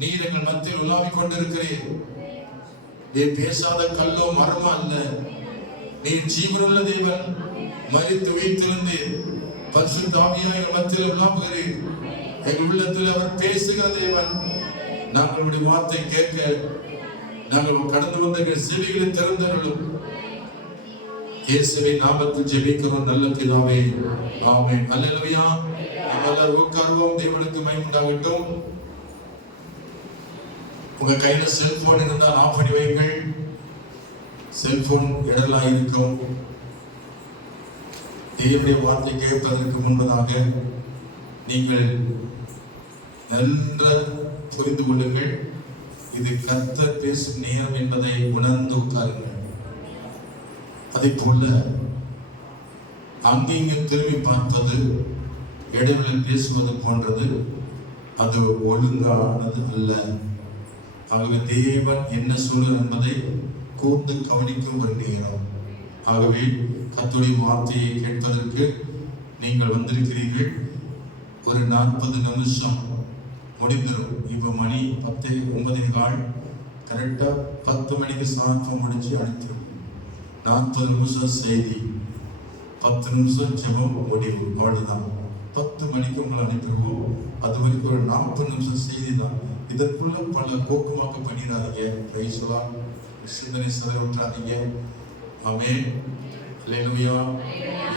நீர் எங்கள் மத்தியில் உலாவிக் கொண்டிருக்கிறீர். நீர் பேசாத கல்லோ மரமோ அல்ல. நீர் ஜீவனுள்ள தேவன், மரித்து உயிர்த்தெழுந்தீர். பரிசுத்த ஆவியாய் எங்கள் மத்தியில் உலாவுகிறீர். எங்கள் உள்ளத்தில் அவர் பேசுகிற தேவன். நாங்களுடைய வார்த்தை கேட்க நாங்கள் கடந்து வந்த எங்கள் செவிகளை திறந்தருளும். இயேசுவின் நாமத்தில் ஜெபிக்கிறோம் நல்ல பிதாவே, ஆமென். அல்லேலூயா. எல்லாரும் உட்காருவோம். தேவனுக்கு மகிமை உண்டாகட்டும். உங்க கையில செல்போன் இருந்தால் ஆஃப் பண்ணி வைங்கள். செல்போன் இடலா இருக்கும். தேவனுடைய வார்த்தை கேட்பதற்கு முன்பதாக நீங்கள் நன்ற புரிந்து கொள்ளுங்கள். இது கர்த்தர் பேசும் நேரம் என்பதை உணர்ந்து உட்காருங்கள். அதை போல அங்கீங்க திரும்பி பார்ப்பது, இடைவெளி பேசுவது போன்றது அது ஒழுங்கானது அல்ல. ஆகவே தேவன் என்ன சொல்லுகிறார் என்பதை கூர்ந்து கவனிக்கும் ஒரு நேரம். ஆகவே கர்த்தருடைய வார்த்தையை கேட்பதற்கு நீங்கள் வந்திருக்கிறீர்கள். ஒரு 40 நிமிஷம் முடிந்துடும். இப்போ மணி 10:09 கரெக்டாக 10 மணிக்கு சாப்பிட்டு முடிச்சு அனுப்பிடும். 40 நிமிஷம் செய்தி, 10 நிமிஷம் ஜெபம் முடிவு, அவ்வளவுதான். 10 மணிக்கு உங்களை அனுப்பிடுவோம். அது வரைக்கும் ஒரு 40 நிமிஷம் செய்தி தான். இதற்குள்ள பல கோக்குமாக்க பண்ணிடாதீங்க. பேசலாம், சிந்தனை செலவு விட்டுறாதீங்க. ஆமென். அல்லேலூயா.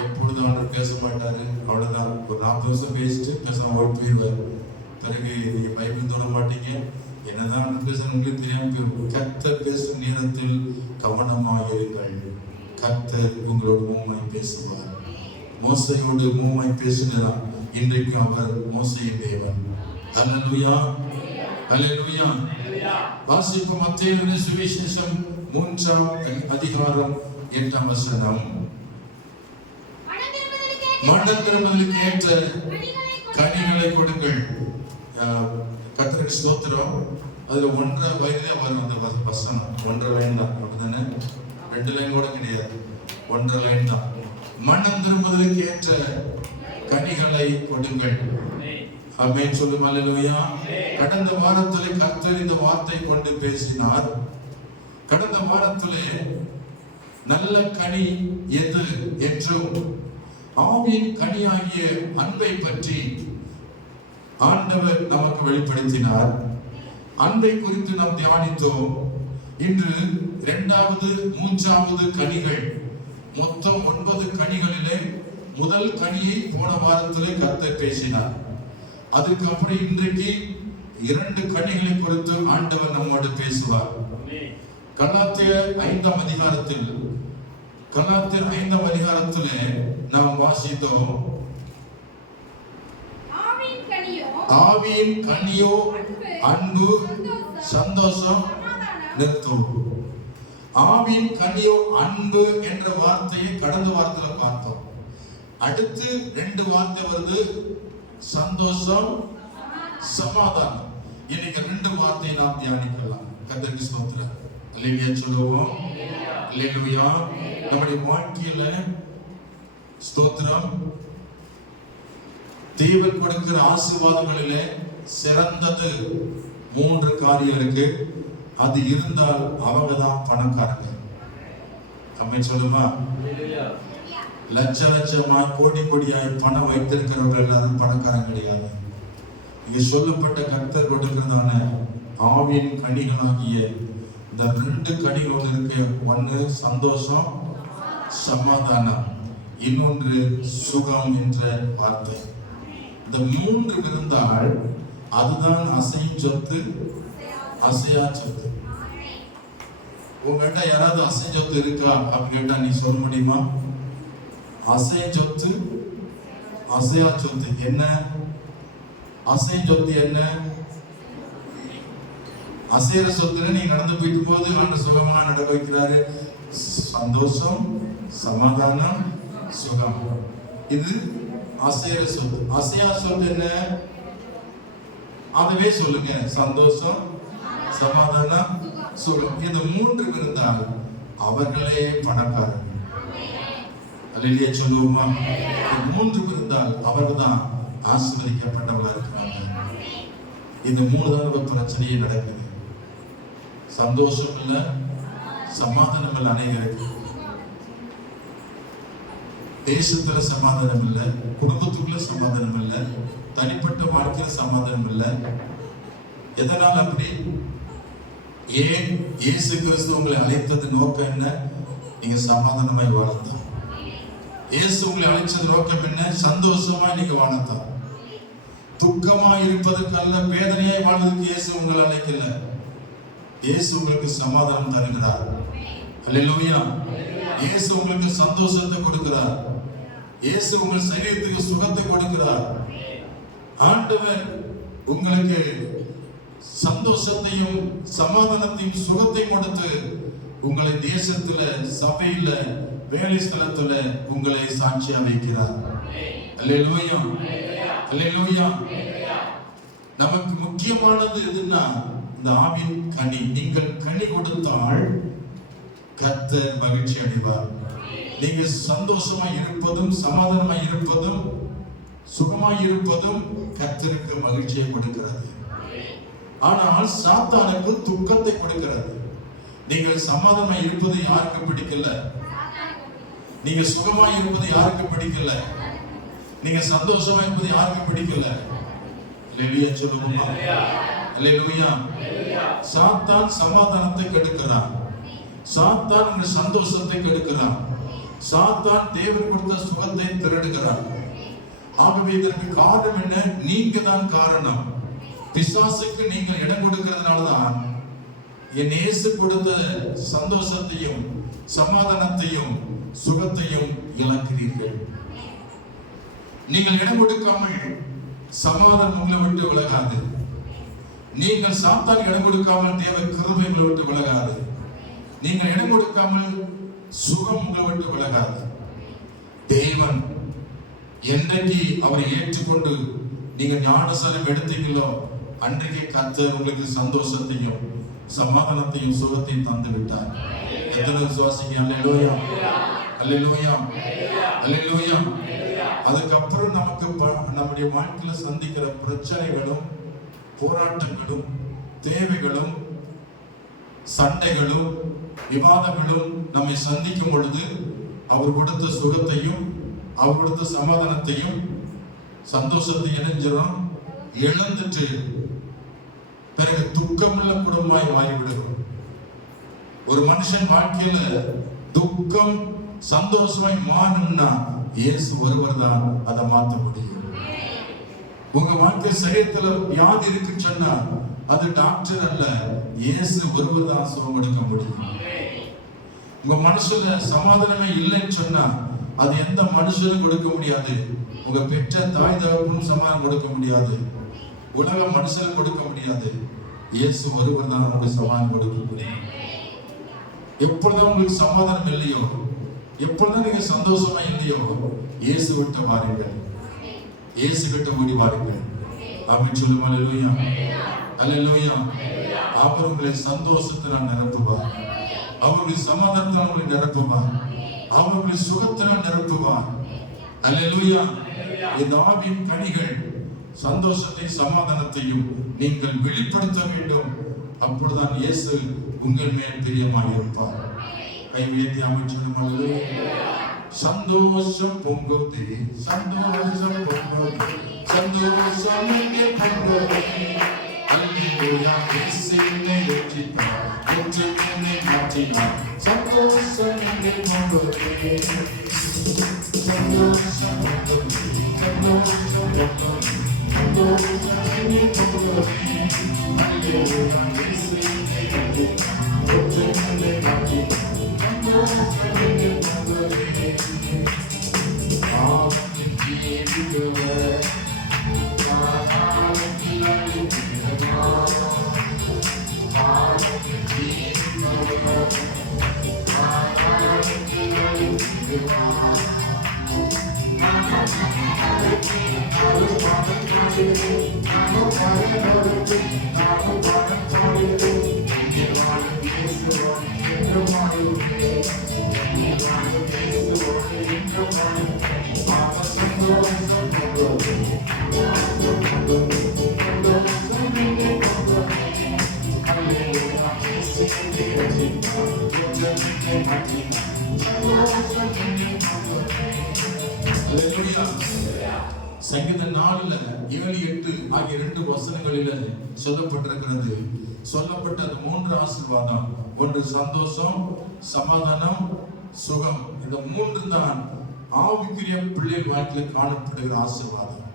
எப்பொழுதும் ஆண்டவர் பேச மாட்டாரு, அவ்வளவுதான். ஒரு 40 நிமிஷம் பேசிட்டு பேசாம ஓட்டு போயிடுவார். பிறகு நீங்க பைபிள் தொட மாட்டீங்க. என்னதான் பேசணும் உங்களுக்கு தெரியாம போயிடும். கர்த்தர் பேசும் நேரத்தில் கவனமாக இருங்கள். கர்த்தர் உங்களோட மூமாய் பேசுவார். மோசையோடு மூமாய் பேசினார். இன்றைக்கு அவர் மோசையின் தேவன். அல்லேலூயா, அல்லேலூயா. வாசிப்போம். மத்தேயு சுவிசேஷம் 3ஆம் அதிகாரம் 8ஆம் வசனம். மனம் திரும்புதலுக்கு ஏற்ற கனிகளை கொடுங்கள். கர்த்தருக்கு ஸ்தோத்திரம். அதுல 1.5 வயதிலே வரும் அந்த வசனம். 1.5 லைன் தான், அப்படிதானே? 2 லைன் கூட கிடையாது, 1.5 லைன் தான். மனம் திரும்புதலுக்கு ஏற்ற கனிகளை கொடுங்கள். ஆமென். சொல்லும் அல்லேலூயா. கடந்த வாரத்திலே கர்த்தர் இந்த வார்த்தை கொண்டு பேசினார். கடந்த வாரத்திலே நல்ல கனி எது என்றும் ஆவியின் கனியாகிய அன்பை பற்றி ஆண்டவர் நமக்கு வெளிப்படுத்தினார். அன்பை குறித்து நாம் தியானித்தோம். இன்று 2வது 3வது கனிகள், மொத்தம் 9 கனிகளிலே முதல் கனியை போன வாரத்திலே கர்த்தர் பேசினார். அதுக்கப்புறம் இன்றைக்கு 2 கனிகளை குறித்து ஆண்டவர் நம்மோடு பேசுவார். கலாத்தியர் 5ஆம் அதிகாரத்தில், கலாத்தியர் 5ஆம் அதிகாரத்திலே நாம் வாசித்தோம். ஆவியின் கனியோ அன்பு, சந்தோஷம், நிறுத்தம். ஆவியின் கனியோ அன்பு என்ற வார்த்தையை கடந்த வாரத்துல பார்த்தோம். அடுத்து 2 வார்த்தை வருது, சந்தோஷம், சமாதானம். இன்னைக்கு 2 வார்த்தையை நாம் தியானிக்கலாம். கர்த்தருக்கு ஸ்தோத்திரம். அல்லேலூயா சொல்லுவோம். அல்லேலூயா. நம்முடைய வாழ்க்கையில ஸ்தோத்திரம், தேவன் கொடுக்கிற ஆசீர்வாதங்களிலே சிறந்தது 3 காரியம் இருக்கு. அது இருந்தால் அவங்க தான் பணக்காரங்க. அப்படி சொல்லுமா? லட்சமாய் கோடி கோடியாய் பணம் வைத்திருக்கிறவர்கள் எல்லாரும் பணக்காரன் கிடையாது. இங்க சொல்லப்பட்ட கர்த்தர் கொடுக்கிறதான ஆவியின் கனிகளாகிய இந்த 2 கனிகள் இருக்கு. ஒன்று சந்தோஷம், சமாதானம், இன்னொன்று சுகம் என்ற வார்த்தை. இந்த 3 இருந்தால் அதுதான் அசையும் சொத்து, அசையா சொத்து. உங்கள்கிட்ட யாராவது அசையும் சொத்து இருக்கா அப்படின்னு கேட்டா நீ சொல்ல முடியுமா? அசையும் சொத்து, அசையா சொத்து என்ன? அசையும் சொத்து என்ன? அசைற சொத்துல நீங்க நடந்து போயிட்டு போது ஆண்டு சுகமா நடக்க வைக்கிறாரு. சந்தோஷம், சமாதானம், சுகம். இது அசைற சொத்து. அசையா சொத்து என்ன? அதுவே சொல்லுங்க. சந்தோஷம், சமாதானம், சுகம். இந்த 3 இருந்தால் அவர்களே பணக்காரர்கள். அல்லேலூயா சொல்லுவோமா? 3 இருந்தால் அவர்கள் தான் ஆசீர்வதிக்கப்பட்டவர்களா இருக்கிறாங்க. இந்த 3 தான் பிரச்சனையே நடக்குது. சந்தோஷம் இல்ல, சமாதானம் இல்ல. அனைவருக்கு தேசத்துல சமாதானம் இல்ல, குடும்பத்துக்குள்ள சமாதானம் இல்ல, தனிப்பட்ட வாழ்க்கையில சமாதானம் இல்ல. எதனால அப்படி? ஏன்? இயேசு கிறிஸ்து உங்களை அழைத்தது நோக்கம் என்ன? நீங்க சமாதானமாய் வாழத்தான். இயேசு உங்களை அழைச்சது நோக்கம் என்ன? சந்தோஷமா நீங்க வாழத்தான். துக்கமா இருப்பதற்கு அல்ல, வேதனையாய் வாழ்வதற்கு இயேசு உங்களை அழைக்கல. இயேசு உங்களுக்கு சமாதானம் தருகிறார். அல்லேலூயா. இயேசு உங்களுக்கு சந்தோஷத்தை கொடுக்கிறார். இயேசு உங்கள் சரீரத்துக்கு சுகத்தை கொடுக்கிறார். ஆண்டவர் உங்களுக்கு சந்தோஷத்தையும் சமாதானத்தையும் சுகத்தையும் கொடுத்து உங்களை தேசத்துல, சபையில, வேலை ஸ்தலத்துல உங்களை சாட்சியா வைக்கிறார். அல்லேலூயா. அல்லேலூயா. நமக்கு முக்கியமானது எதுன்னா இந்த ஆவின் கனி. நீங்கள் கனி கொடுத்தால் கர்த்தர் மகிழ்ச்சி அடைவார். நீங்க சந்தோஷமா இருப்பதும், சமாதானமா இருப்பதும், சுகமாய் இருப்பதும் கர்த்தருக்கு மகிழ்ச்சியை கொடுக்கிறது. ஆனால் சாத்தானுக்கு துக்கத்தை கொடுக்கிறது. நீங்கள் சமாதானமா இருப்பது யாருக்கு பிடிக்கல? நீங்க சுகமா இருப்பது யாருக்கு பிடிக்கல? நீங்க சந்தோஷமா இருப்பது யாருக்கு பிடிக்கல? அல்லேலூயா சொல்லுவோமா? அல்லேலூயா. சாத்தான் சமாதானத்தை கெடுக்கிறான். சாத்தான் உங்க சந்தோஷத்தை கெடுக்கிறான். சாத்தான் தேவன் கொடுத்த சுகத்தை திருடுகிறான். ஆகவே இதற்கு காரணம் என்ன? நீங்க தான் காரணம். பிசாசுக்கு நீங்கள் இடம் கொடுக்கிறதுனாலதான் என் இயேசு கொடுத்த சந்தோஷத்தையும் சமாதானத்தையும் சுகத்தையும் இழக்கிறீர்கள். நீங்கள் இடம் கொடுக்காமல் சமாதானம் உங்களை விட்டு விலகாது. நீங்கள் சாத்தான் இடம் கொடுக்காமல் தேவ கிருபை உங்களை விட்டு விலகாது. நீங்கள் இடம் கொடுக்காமல் சுகம் உங்களை விட்டு விலகாது. தேவன் என்றைக்கு அவரை ஏற்றுக்கொண்டு நீங்க ஞானஸ்நானம் எடுத்தீங்களோ அன்றைக்கு கர்த்தர் உங்களுக்கு சந்தோஷத்தையும் சமாதானத்தையும் சுகத்தையும் தந்து விட்டார். எத்தனை விசுவாசிங்க? அல்லேலூயா. அல்லேலூயா. அல்லேலூயா. அதுக்கப்புறம் நமக்கு நம்முடைய வாழ்க்கையில சந்திக்கிற பிரச்சனைகளும் போராட்டங்களும் தேவைகளும் சண்டைகளும் விவாதங்களும் நம்மை சந்திக்கும் பொழுது அவர் கொடுத்த சுகத்தையும் அவர் கொடுத்த சமாதானத்தையும் சந்தோஷத்தை இணைஞ்சிடும் இழந்துட்டு பிறகு துக்கமுள்ள குடும்பமாய் மாறிவிடுகிறோம். ஒரு மனுஷன் வாழ்க்கையில துக்கம் சந்தோஷமாய் மாறணும்னா இயேசு ஒருவர் தான் அதை மாற்ற முடியும். உங்க வாழ்க்கை சரீரத்துல வியாதி இருக்குன்னு சொன்னா அது டாக்டர் அல்ல, இயேசு ஒருவர் தான் சுகம் கொடுக்க முடியும். உங்க மனுஷன சமாதானமே இல்லைன்னு சொன்னா அது எந்த மனுஷனும் கொடுக்க முடியாது. உங்க பெற்ற தாய் தகப்பனும் சமாதானம் கொடுக்க முடியாது. உலக மனுஷனும் கொடுக்க முடியாது. இயேசு ஒருவர் தான் உங்களுக்கு சமாதானம் கொடுக்க முடியும். எப்பொழுதும் உங்களுக்கு சமாதானம் இல்லையோ, எப்பொழுதும் நீங்க சந்தோஷமா இல்லையோ, இயேசு விட்ட வாருங்கள், இயேசு கிட்ட ஓடி வாருங்கள். ஆமென் சொல்லுங்க. அல்லேலூயா, அல்லேலூயா. அவர் உங்களை சந்தோஷத்தினால் நிரப்புவார், அவருடைய சமாதானத்தினால் உங்களை நிரப்புவார், அவருடைய சுகத்தினால் நிரப்புவார். அல்லேலூயா. இந்த ஆவியின் கனிகள் சந்தோஷத்தை சமாதானத்தையும் நீங்கள் வெளிப்படுத்த வேண்டும். அப்பொழுதுதான் இயேசு உங்கள் மேல் பிரியமாய் இருப்பார். கை உயர்த்தி ஆமென் சொல்லுங்கள். சந்தோஷம் பொங்குதே, சந்தோஷம் பொங்குதே, சந்தோஷம் எங்கே பொங்குதே. அல்லேலூயா. இயேசு என்னை ரட்சித்தார், என்று என்னை மாற்றினார். சந்தோஷம் எங்கே பொங்குதே, சந்தோஷம் பொங்குதே, சந்தோஷம் பொங்குதே, சந்தோஷம் எங்கே பொங்குதே. அல்லேலூயா. இயேசு என்னை ரட்சித்தார், என்று என்னை மாற்றினார். சந்தோஷம் எங்கே பொங்குதே. ஆவியின் தீவுகள் சங்கீத 4 7, 8 ஆகிய 2 வசனங்களில் சொல்லப்பட்டிருக்கிறது. சொல்லப்பட்ட அந்த 3 ஆசீர்வாதம், ஒன்று சந்தோஷம், சமாதானம், சுகம். இந்த 3 தான் ஆவிக்குரிய பிள்ளைகள் வாழ்க்கையில் காணப்படுகிற ஆசீர்வாதம்.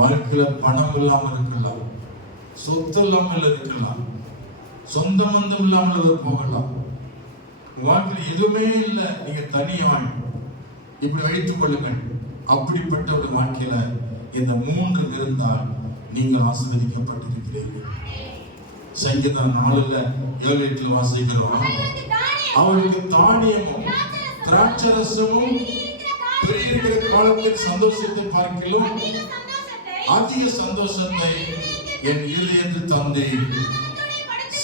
வாழ்க்கையில பணம் இல்லாமல் இருக்கலாம், சொத்து இல்லாமல் இருக்கலாம், சொந்த பந்தம் இல்லாமல் போகலாம், வாழ்க்கையில் எதுவுமே இல்லை, நீங்க தனியாய் இப்படி வைத்துக் கொள்ளுங்கள். அப்படிப்பட்ட ஒரு வாழ்க்கையில இந்த 3 இருந்தால் நீங்கள் ஆசீர்வதிக்கப்பட்டிருக்கிறீர்கள். சங்கீதம் 4 7, 8 வாசிக்கிறோம். அவருக்கு தானியமும் திராட்சரசமும் பெரிய காலத்தில் சந்தோஷத்தை பார்க்கிலும் அதிக சந்தோஷத்தை என் இதயத்தில் தந்தை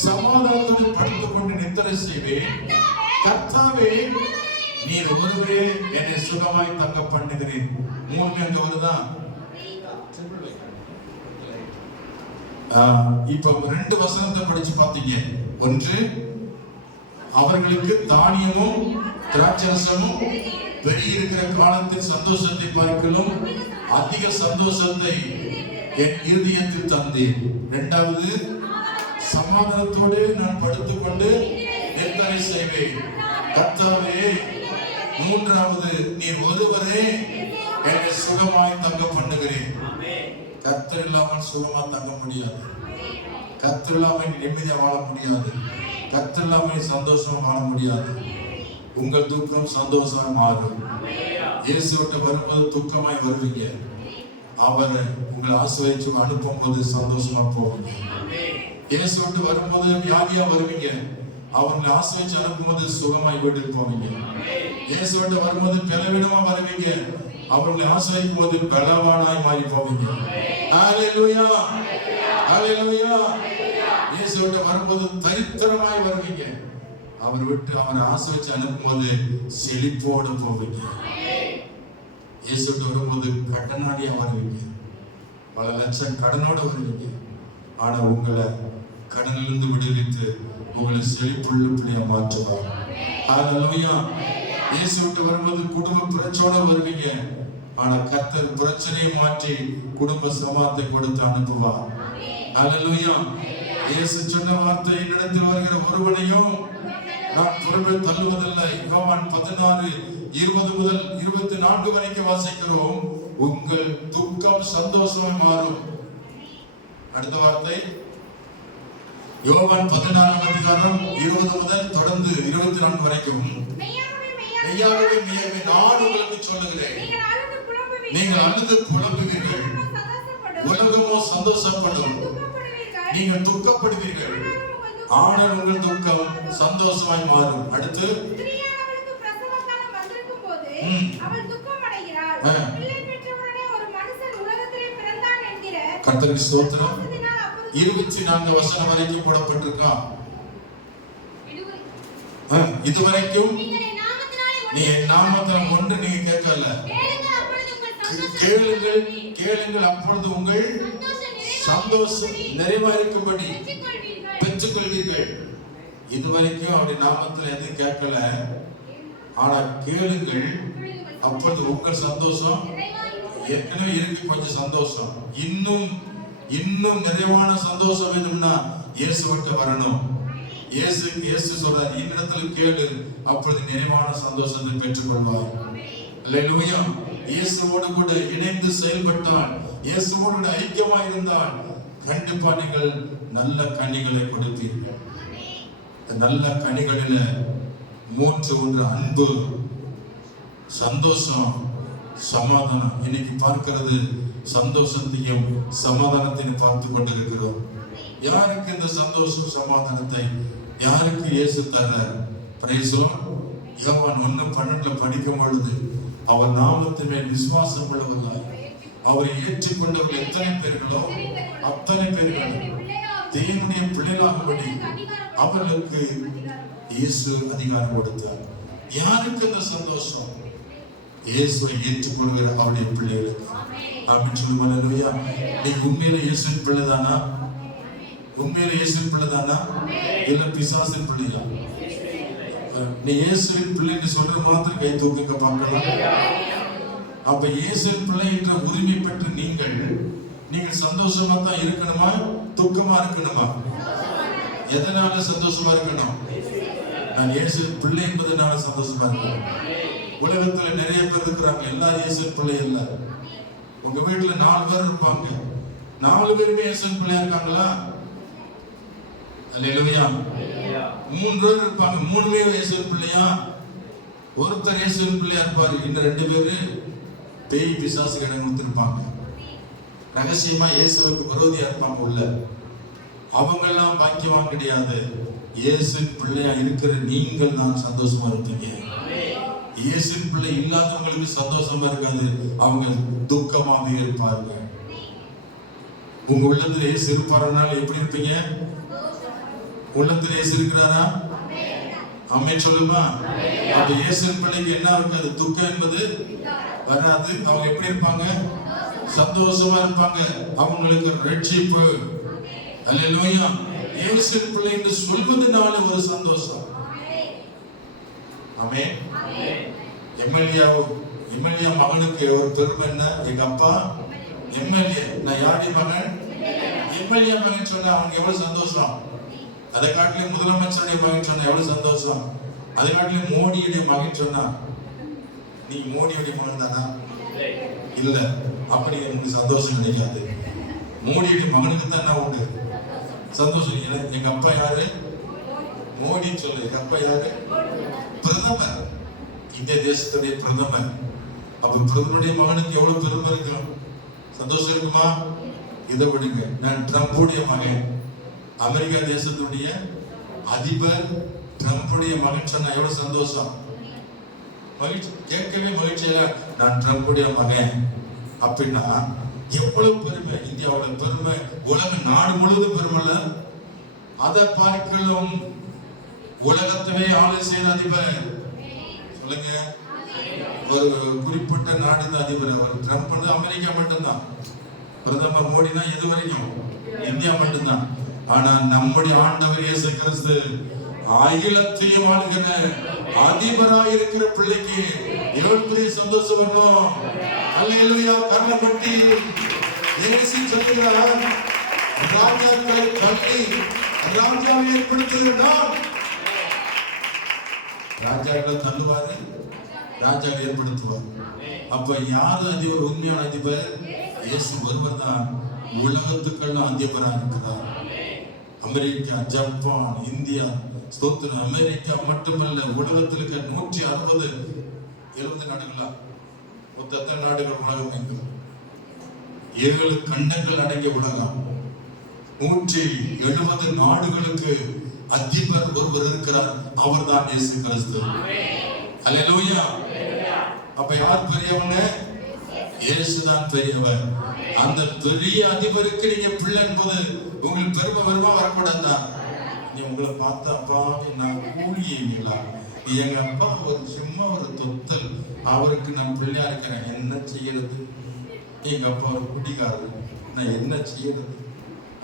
சமாதானத்தோடு படுத்துக் கொண்டு நித்திரை செய்வேன். கர்த்தாவே, நீர் ஒருவரே என்னை சுகமாய் தங்க பண்ணுகிறேன். 3 என்ற ஒருதான். இப்ப 2 வசனத்தை படிச்சு பார்த்தீங்க. ஒன்று, அவர்களுக்கு தானியமும் திராட்சரசமும் பெரிய இருக்கிற காலத்தில் சந்தோஷத்தை பார்க்கலும் அதிக சந்தோஷத்தை என் இருதயத்தில் தந்தேன். 2வது, சமாதானத்தோடு நான் படுத்துக்கொண்டு நித்திரை செய்வேன். கர்த்தாவே, 3வது, நீர் ஒருவரே என்னை சுகமாய் தங்க பண்ணுகிறேன். கர்த்தர் இல்லாமல் சுகமா தங்க முடியாது, கர்த்தர் இல்லாமல் நிம்மதியா வாழ முடியாது, கர்த்தர் இல்லாமல் சந்தோஷமா வாழ முடியாது. உங்கள் துக்கம் சந்தோஷமா மாறும். இயேசு விட்டு வரும்போது துக்கமாய் வருவீங்க, அவர் உங்களை ஆசீர்வதிச்சு அனுப்பும் போது சந்தோஷமா போவீங்க. இயேசு விட்டு வரும்போது வியாதியா வருவீங்க, அவங்களை ஆசீர்வதிச்சு அனுப்பும் போது சுகமாய் வீட்டுக்கு போவீங்க. இயேசு விட்டு வரும்போது பலவீனமா வருவீங்க, அவர்களை ஆசீர்வதிக்கும் போது பலவானாய் மாறி போவீங்க. ஹல்லேலூயா, ஹல்லேலூயா. இயேசு விட்டு வரும்போது தரித்திரமாய் வருவீங்க, அவர் விட்டு அவரை ஆசீர்வதிச்சு அனுப்பும் போது செழிப்போடு போவீங்க. இயேசு விட்டு வரும்போது கடனாளியா வருவீங்க, பல லட்சம் கடனோடு வருவீங்க. ஆனா உங்களை கடனிலிருந்து விடுவித்து உங்களை செழிப்புள்ள பிள்ளையா மாற்றுவார். ஹல்லேலூயா. இயேசு விட்டு வரும்போது குடும்ப பிரச்சனையோட வருவீங்க, ஆனா கர்த்தர் பிரச்சனையை மாற்றி குடும்ப சமாதானத்தை கொடுத்து அனுப்புவார். ஹல்லேலூயா. இயேசு சொன்ன வார்த்தை, என்னிடத்தில் வருகிற ஒருவனையும் நான் புறம்பே தள்ளுவதில்லை. யோவான் 16 20 முதல் 24 வரைக்கும் வாசிக்கிறோம். உங்கள் துக்கம் சந்தோஷமாய் மாறும். அடுத்த வார்த்தை யோவான் 16 அதிகாரம் 20 முதல் தொடர்ந்து 24 வரைக்கும். மெய்யாகவே மெய்யாகவே நான் உங்களுக்கு சொல்லுகிறேன், நீங்கள் அழுது புலம்புவீர்கள், உலகமோ சந்தோஷப்படும். நீங்கள் துக்கப்படுவீர்கள், ஆனால் உங்கள் துக்கம் சந்தோஷமாய் மாறும். அடுத்து கர்த்தருக்கு ஸ்தோத்திரம். 24 வசனம் வரைக்கும் போடப்பட்டிருக்கா. இதுவரைக்கும் நீ என் நாமத்தினால் ஒன்று நீங்க கேட்கல. கேளுங்கள் கேளுங்கள் அப்பொழுது உங்கள் சந்தோஷம் நிறைவாயிருக்கும்படி பெற்றுக்கொள்வீர்கள். இதுவரைக்கும் அவருடைய நாமத்தில் எதுவும் கேட்கல. ஆனா கேளுங்கள் அப்பொழுது உங்கள் சந்தோஷம் ஏற்கனவே இருக்கு கொஞ்சம் சந்தோஷம், இன்னும் இன்னும் நிறைவான சந்தோஷம் வேணும்னா இயேசு விட்டு வரணும். இயேசு சொல்றார், என்னிடத்தில் கேளு அப்பொழுது நிறைவான சந்தோஷத்தை பெற்றுக்கொள்வார். அல்லேலூயா. இயேசுவோடு கூட இணைந்து செயல்பட்டால், இயேசுவோடு கூட ஐக்கியமாக இருந்தால் கண்டிப்பா நீங்கள் நல்ல கனிகளை கொடுப்பீர்கள். நல்ல கனிகளில 3 அன்பு, சந்தோஷம், சமாதானம். இன்னைக்கு பார்க்கிறது சந்தோஷத்தையும் சமாதானத்தையும் பார்த்து கொண்டிருக்கிறோம். யாருக்கு இந்த சந்தோஷம் சமாதானத்தை யாருக்கு இயேசு தரார்? Praise the Lord. யோவான் 1:12 படிக்கும் பொழுது, அவர் நாமத்தின் மேல் விசுவாசம் உள்ளவர்களாய் அவரை ஏற்றுக்கொண்டவர்கள் எத்தனை பேர்களோ அத்தனை பேர்கள் தேவனுடைய பிள்ளைகளாகும்படி அவர்களுக்கு இயேசு அதிகாரம் கொடுத்தார். யாருக்கு அந்த சந்தோஷம்? இயேசுவை ஏற்றுக்கொள்கிற அவருடைய பிள்ளைகளுக்கு. ஆமென் சொல்லுங்க. அல்லேலூயா. நீ உண்மையில இயேசுவின் பிள்ளைதானா? உண்மையில இயேசுவின் பிள்ளைதானா இல்ல பிசாசின் பிள்ளையா? நீ இயேசுவின் பிள்ளைன்னு சொல்ற மாத்திரம் கை தூக்குங்க பார்க்கலாம். அப்ப இயேசுவின் பிள்ளை என்ற உரிமை பெற்று நீங்கள் சந்தோஷமா தான் இருக்கணுமா துக்கமா இருக்கணுமா? எதனால சந்தோஷமா இருக்கணும்? நான் இயேசுவின் பிள்ளை என்பதனால சந்தோஷமா இருக்கணும். உலகத்துல நிறைய பேர் இருக்கிறாங்க, எல்லாரும் இயேசுவின் பிள்ளை இல்ல. உங்க வீட்டுல 4 பேர் இருப்பாங்க, 4 பேருமே இயேசுவின் பிள்ளையா இருக்காங்களா? அல்லேலூயா. 3 பேர் இருப்பாங்க, 3 பேரும் இயேசுவின் பிள்ளையா? ஒருத்தர் இயேசுவின் பிள்ளையா இருப்பாரு, இன்னும் 2 பேரு பேய் பிசாசு இடம் கொடுத்திருப்பாங்க. ரகசியமா இயேசுவுக்கு விரோதியா இருப்பாங்க உள்ள. அவங்க எல்லாம் பாக்கியவான் கிடையாது. இயேசுவின் பிள்ளையா இருக்கிற நீங்கள் தான் சந்தோஷமா இருப்பீங்க. இயேசுவின் பிள்ளை இல்லாதவங்களுக்கு சந்தோஷமா இருக்காது, அவங்க துக்கமாக இருப்பார்கள். உங்க உள்ளத்துல இயேசு இருப்பாருனால எப்படி இருப்பீங்க? உள்ளத்துல இயேசு இருக்கிறாரா? ஆமென் சொல்லுமா. அப்ப இயேசுவின் பிள்ளைக்கு என்ன இருக்காது? துக்கம் என்பது வராது. அவங்க எப்படி இருப்பாங்க? சந்தோஷமா இருப்பாங்க. அவங்களுக்கு ரட்சிப்பு. அல்லேலூயா. இயேசுவின் பிள்ளை என்று சொல்வதனால ஒரு சந்தோஷம். ஆமென். எம்எல்ஏ மகனுக்கு ஒரு பெருமை என்ன? எங்க அப்பா எம்எல்ஏ, நான் யாருடைய மகன்? எம்எல்ஏ மகன் சொன்னா அவனுக்கு எவ்வளவு சந்தோஷம். அதை காட்டிலும் முதலமைச்சருடைய மகன் சொன்னா எவ்வளவு சந்தோஷம். அதை காட்டிலும் மோடியுடைய மகன் சொன்னா நீ மோடியுடைய மகன் தானா? இல்ல, அப்படி எனக்கு சந்தோஷம் கிடைக்காது. மோடியுடைய மகனுக்கு தான் என்ன உண்டு? சந்தோஷம். எங்க அப்பா யாரு? மோடின்னு சொல்லு. எங்க அப்பா யாரு? பிரதமர், இந்திய தேசத்துடைய பிரதமர். அப்ப பிரதமருடைய மகனுக்கு எவ்வளவு பெருமை இருக்கும், சந்தோஷம் இருக்குமா? இதை விடுங்க. நான் ட்ரம்புடைய மகன், அமெரிக்கா தேசத்துடைய அதிபர் ட்ரம்புடைய மகன் சொன்னா எவ்வளவு சந்தோஷம். மகிழ்ச்சி, கேட்கவே மகிழ்ச்சியில நான் ட்ரம்புடைய மகன் அப்படின்னா எவ்வளவு பெருமை. இந்தியாவோட பெருமை உலக நாடு முழுவதும் பெருமைல. அதை பார்க்கலாம் உலகத்திலே ஆளு செய்த அதிபர் சொல்லுங்க. ஒரு குறிப்பிட்ட நாடு அதிபர் அவர் ட்ரம்ப் வந்து அமெரிக்கா மட்டும்தான். பிரதமர் மோடினா எது வரைக்கும் இந்தியா மட்டும்தான். ஆனா நம்முடைய ஆண்டவர் இயேசு கிறிஸ்து அகிலத்தையும் ஆளுகிற அதிபராக இருக்கிற பிள்ளைக்கு எவ்வளவு பெரிய சந்தோஷம் வரணும். அல்லேலூயா. கர்ணம் கட்டி இயேசு சொல்லுகிறார், ராஜாக்களை தள்ளி ராஜாவை ஏற்படுத்துகிறார். ராஜாக்களை தள்ளுவாரு, ராஜாவை ஏற்படுத்துவார். அப்ப யாரு அதிபர்? உண்மையான அதிபர் இயேசு ஒருவர் தான். உலகத்துக்கெல்லாம் அதிபராக இருக்கிறார். அமெரிக்கா, ஜப்பான், இந்தியா, ஸ்தோத்திரம். அமெரிக்கா மட்டுமல்ல, உலகத்தில் இருக்க 160-70 நாடுகளா மொத்த நாடுகள் உலகம் எங்கும் 7 கண்டங்கள் அடங்கிய உலகம். 170 நாடுகளுக்கு அதிபர் ஒருவர் இருக்கிறார், அவர்தான் இயேசு கிறிஸ்து. அல்லேலூயா. அப்ப யார் பெரியவங்க? இயேசுதான் பெரியவர். அந்த பெரிய அதிபருக்கு நீங்க பிள்ளை என்பது உங்களுக்கு பெருமை வரக்கூடாதா? நீ உங்களை பார்த்து அப்பா நான் கூலிங்களா, எங்க அப்பா ஒரு சும்மா ஒரு தொத்தல், அவருக்கு நான் பிள்ளையா இருக்கிறேன், என்ன செய்யறது? எங்க அப்பா ஒரு குடிக்காரரு, நான் என்ன செய்யறது?